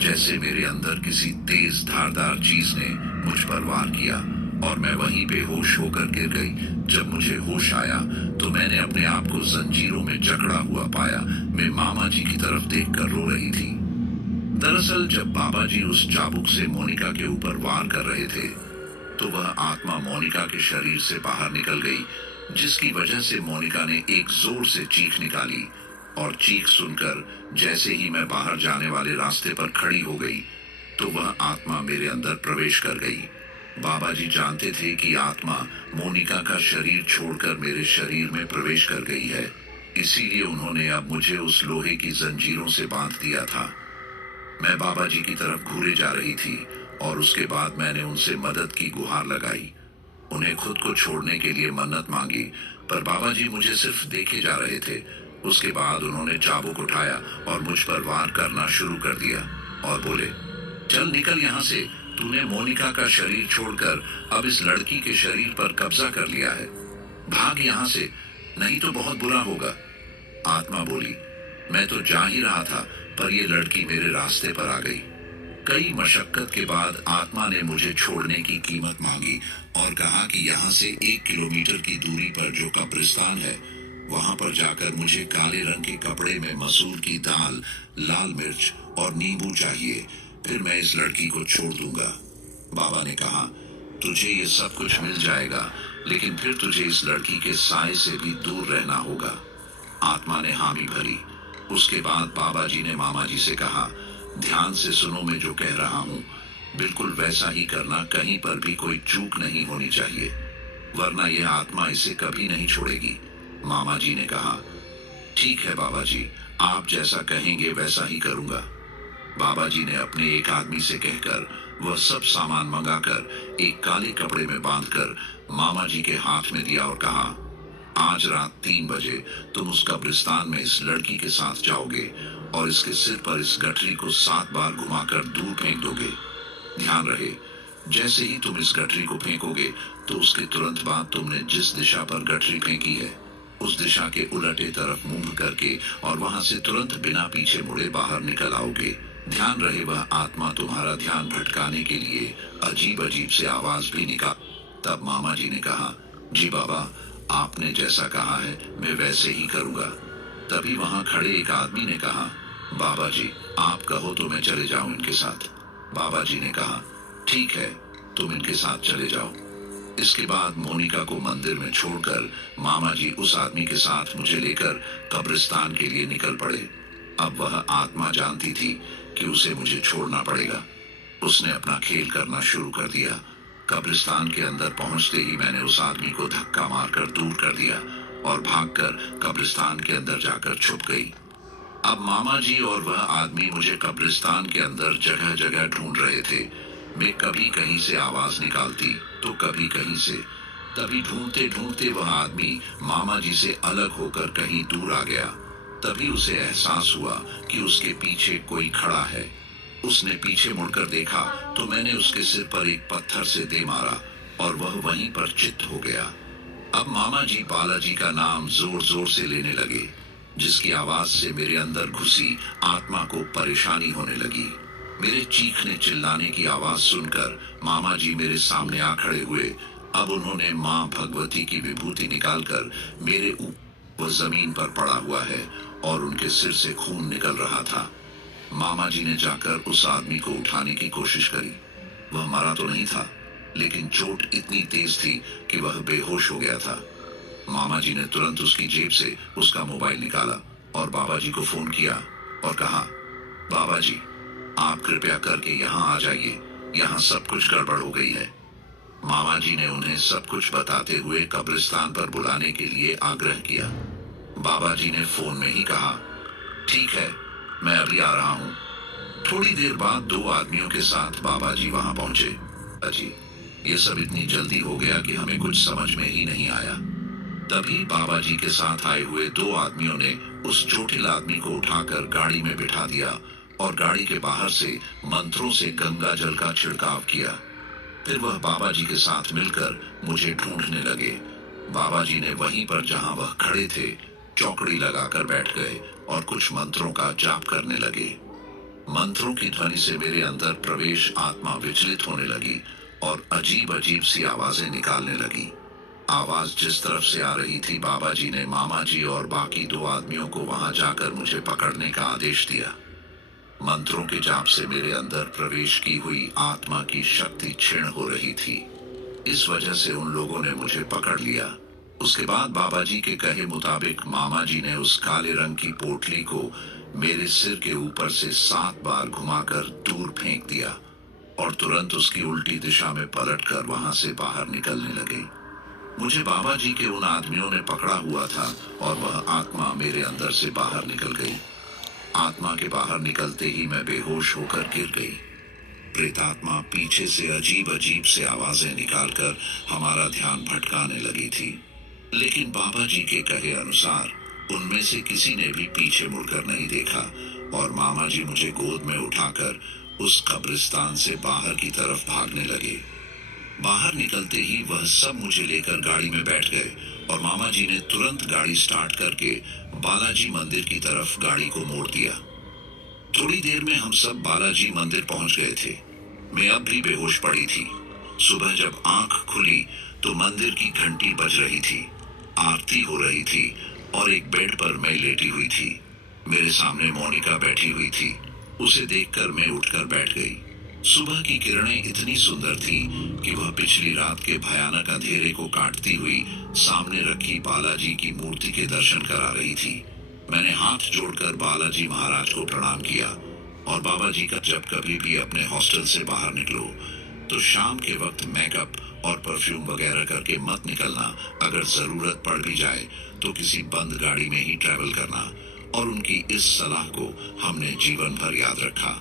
जैसे मेरे अंदर किसी तेज धारदार चीज ने मुझ पर वार किया और मैं वहीं बेहोश होकर गिर गई। जब मुझे होश आया तो मैंने अपने आप को जंजीरों में जकड़ा हुआ पाया। मैं मामा जी की तरफ देखकर रो रही थी। दरअसल जब बाबा जी उस चाबुक से मोनिका के ऊपर वार कर रहे थे तो वह आत्मा मोनिका के शरीर से बाहर निकल गई जिसकी वजह से मोनिका ने एक जोर से चीख निकाली और चीख सुनकर जैसे ही मैं बाहर जाने वाले रास्ते पर खड़ी हो गई तो वह आत्मा मेरे अंदर प्रवेश कर गई। बाबा जी जानते थे कि आत्मा मोनिका का शरीर छोड़कर मेरे शरीर में प्रवेश कर गई है, इसीलिए उन्होंने अब मुझे उस लोहे की जंजीरों से बांध दिया था। मैं बाबा जी की तरफ घूरे जा रही थी और उसके बाद मैंने उनसे मदद की गुहार लगाई, उन्हें खुद को छोड़ने के लिए मन्नत मांगी, पर बाबा जी मुझे सिर्फ देखे जा रहे थे। उसके बाद उन्होंने चाबुक उठाया और मुझ पर वार करना शुरू कर दिया और बोले, चल निकल यहाँ से, तूने मोनिका का शरीर छोड़कर अब इस लड़की के शरीर पर कब्जा कर लिया है, भाग यहाँ से, नहीं तो बहुत बुरा होगा। आत्मा बोली, मैं तो जा ही रहा था पर यह लड़की मेरे रास्ते पर आ गई। कई मशक्कत के बाद आत्मा ने मुझे छोड़ने की कीमत मांगी और कहा कि यहाँ से 1 किलोमीटर की दूरी पर जो कब्रिस्तान है वहां पर जाकर मुझे काले रंग के कपड़े में मसूर की दाल, लाल मिर्च और नींबू चाहिए, फिर मैं इस लड़की को छोड़ दूंगा। बाबा ने कहा, तुझे ये सब कुछ मिल जाएगा, लेकिन फिर तुझे इस लड़की के साए से भी दूर रहना होगा। आत्मा ने हामी भरी। उसके बाद बाबा जी ने मामा जी से कहा, ध्यान से सुनो मैं जो कह रहा हूँ, बिल्कुल वैसा ही करना, कहीं पर भी कोई चूक नहीं होनी चाहिए, वरना यह आत्मा इसे कभी नहीं छोड़ेगी। मामा जी ने कहा, ठीक है बाबा जी, आप जैसा कहेंगे वैसा ही करूंगा। बाबा जी ने अपने एक आदमी से कहकर वह सब सामान मंगाकर एक काले कपड़े में बांधकर मामा जी के हाथ में दिया और कहा, आज रात 3 बजे तुम उस कब्रिस्तान में इस लड़की के साथ जाओगे और इसके सिर पर इस गठरी को 7 बार घुमाकर दूर फेंक दोगे। ध्यान रहे, जैसे ही तुम इस गठरी को फेंकोगे तो उसके तुरंत बाद तुमने जिस दिशा पर गठरी फेंकी है उस दिशा के उलटे तरफ मुंह करके और वहां से तुरंत बिना पीछे मुड़े बाहर निकल आओगे। ध्यान रहे, वह आत्मा तुम्हारा ध्यान भटकाने के लिए अजीब अजीब से आवाज भी निकाल। तब मामा जी ने कहा, जी बाबा, आपने जैसा कहा है मैं वैसे ही करूंगा। तभी वहां खड़े एक आदमी ने कहा, बाबा जी आप कहो तो मैं चले जाऊं इनके साथ। बाबा जी ने कहा, ठीक है, तुम इनके साथ चले जाओ। इसके बाद मोनिका को मंदिर में छोड़कर मामा जी उस आदमी के साथ मुझे लेकर कब्रिस्तान के लिए निकल पड़े। अब वह आत्मा जानती थी कि उसे मुझे छोड़ना पड़ेगा। उसने अपना खेल करना शुरू कर दिया। कब्रिस्तान के अंदर पहुंचते ही मैंने उस आदमी को धक्का मारकर दूर कर दिया और भागकर कब्रिस्तान के अंदर जाकर छुप गई। अब मामा जी और वह आदमी मुझे कब्रिस्तान के अंदर जगह जगह ढूंढ रहे थे। मैं कभी कहीं से आवाज निकालती तो कभी कहीं से। तभी ढूंढते ढूंढते वह आदमी मामा जी से अलग होकर कहीं दूर आ गया। तभी उसे एहसास हुआ कि उसके पीछे कोई खड़ा है। उसने पीछे मुड़कर देखा तो मैंने उसके सिर पर एक पत्थर से दे मारा और वह वहीं पर चित्त हो गया। अब मामा जी बालाजी का नाम जोर जोर से लेने लगे, जिसकी आवाज से मेरे अंदर घुसी आत्मा को परेशानी होने लगी। मेरे चीखने चिल्लाने की आवाज सुनकर मामा जी मेरे सामने आ खड़े हुए। अब उन्होंने माँ भगवती की विभूति निकालकर मेरे ऊपर, वह जमीन पर पड़ा हुआ है और उनके सिर से खून निकल रहा था। मामा जी ने जाकर उस आदमी को उठाने की कोशिश करी। वह मरा तो नहीं था, लेकिन चोट इतनी तेज थी कि वह बेहोश हो गया था। मामा जी ने तुरंत उसकी जेब से उसका मोबाइल निकाला और बाबा जी को फोन किया और कहा, बाबा जी आप कृपया करके यहाँ आ जाइए, यहाँ सब कुछ गड़बड़ हो गई है। मामा जी ने उन्हें सब कुछ बताते हुए कब्रिस्तान पर बुलाने के लिए आग्रह किया। बाबा जी ने फोन में ही कहा, ठीक है, मैं अभी आ रहा हूँ। थोड़ी देर बाद 2 आदमियों के साथ बाबा जी वहां पहुंचे। अजी, ये सब इतनी जल्दी हो गया कि हमें कुछ समझ में ही नहीं आया। तभी बाबा जी के साथ आए हुए 2 आदमियों ने उस चोटिल आदमी को उठाकर गाड़ी में बिठा दिया और गाड़ी के बाहर से मंत्रों से गंगा जल का छिड़काव किया। फिर वह बाबा जी के साथ मिलकर मुझे ढूंढने लगे। बाबा जी ने वहीं पर जहां वह खड़े थे चौकड़ी लगाकर बैठ गए और कुछ मंत्रों का जाप करने लगे। मंत्रों की ध्वनि से मेरे अंदर प्रवेश आत्मा विचलित होने लगी और अजीब अजीब सी आवाजें निकालने लगी। आवाज जिस तरफ से आ रही थी, बाबा जी ने मामा जी और बाकी 2 आदमियों को वहां जाकर मुझे पकड़ने का आदेश दिया। मंत्रों के जाप से मेरे अंदर प्रवेश की हुई आत्मा की शक्ति क्षीण हो रही थी। इस वजह से उन लोगों ने मुझे पकड़ लिया। उसके बाद बाबा जी के कहे मुताबिक मामा जी ने उस काले रंग की पोटली को मेरे सिर के ऊपर से 7 बार घुमाकर दूर फेंक दिया और तुरंत उसकी उल्टी दिशा में पलटकर वहां से बाहर निकलने लगे। मुझे बाबा जी के उन आदमियों ने पकड़ा हुआ था और वह आत्मा मेरे अंदर से बाहर निकल गई। आत्मा के बाहर निकलते ही मैं बेहोश होकर गिर गई। प्रेतात्मा पीछे से अजीब अजीब से आवाजें निकालकर हमारा ध्यान भटकाने लगी थी, लेकिन बाबा जी के कहे अनुसार उनमें से किसी ने भी पीछे मुड़कर नहीं देखा और मामा जी मुझे गोद में उठाकर उस कब्रिस्तान से बाहर की तरफ भागने लगे। बाहर निकलते ही वह सब मुझे लेकर गाड़ी में बैठ गए और मामा जी ने तुरंत गाड़ी स्टार्ट करके बालाजी मंदिर की तरफ गाड़ी को मोड़ दिया। थोड़ी देर में हम सब बालाजी मंदिर पहुंच गए थे। मैं अब भी बेहोश पड़ी थी। सुबह जब आंख खुली तो मंदिर की घंटी बज रही थी, आरती हो रही थी और एक बेड पर मैं लेटी हुई थी। मेरे सामने मोनिका बैठी हुई थी। उसे देखकर मैं उठकर बैठ गई। सुबह की किरणें इतनी सुंदर थी कि वह पिछली रात के भयानक अंधेरे को काटती हुई सामने रखी बालाजी की मूर्ति के दर्शन करा रही थी। मैंने हाथ जोड़कर बालाजी महाराज को प्रणाम किया और बाबा जी का जब कभी भी अपने हॉस्टल से बाहर निकलो तो शाम के वक्त मेकअप और परफ्यूम वगैरह करके मत निकलना। अगर जरूरत पड़ भी जाए तो किसी बंद गाड़ी में ही ट्रैवल करना। और उनकी इस सलाह को हमने जीवन भर याद रखा।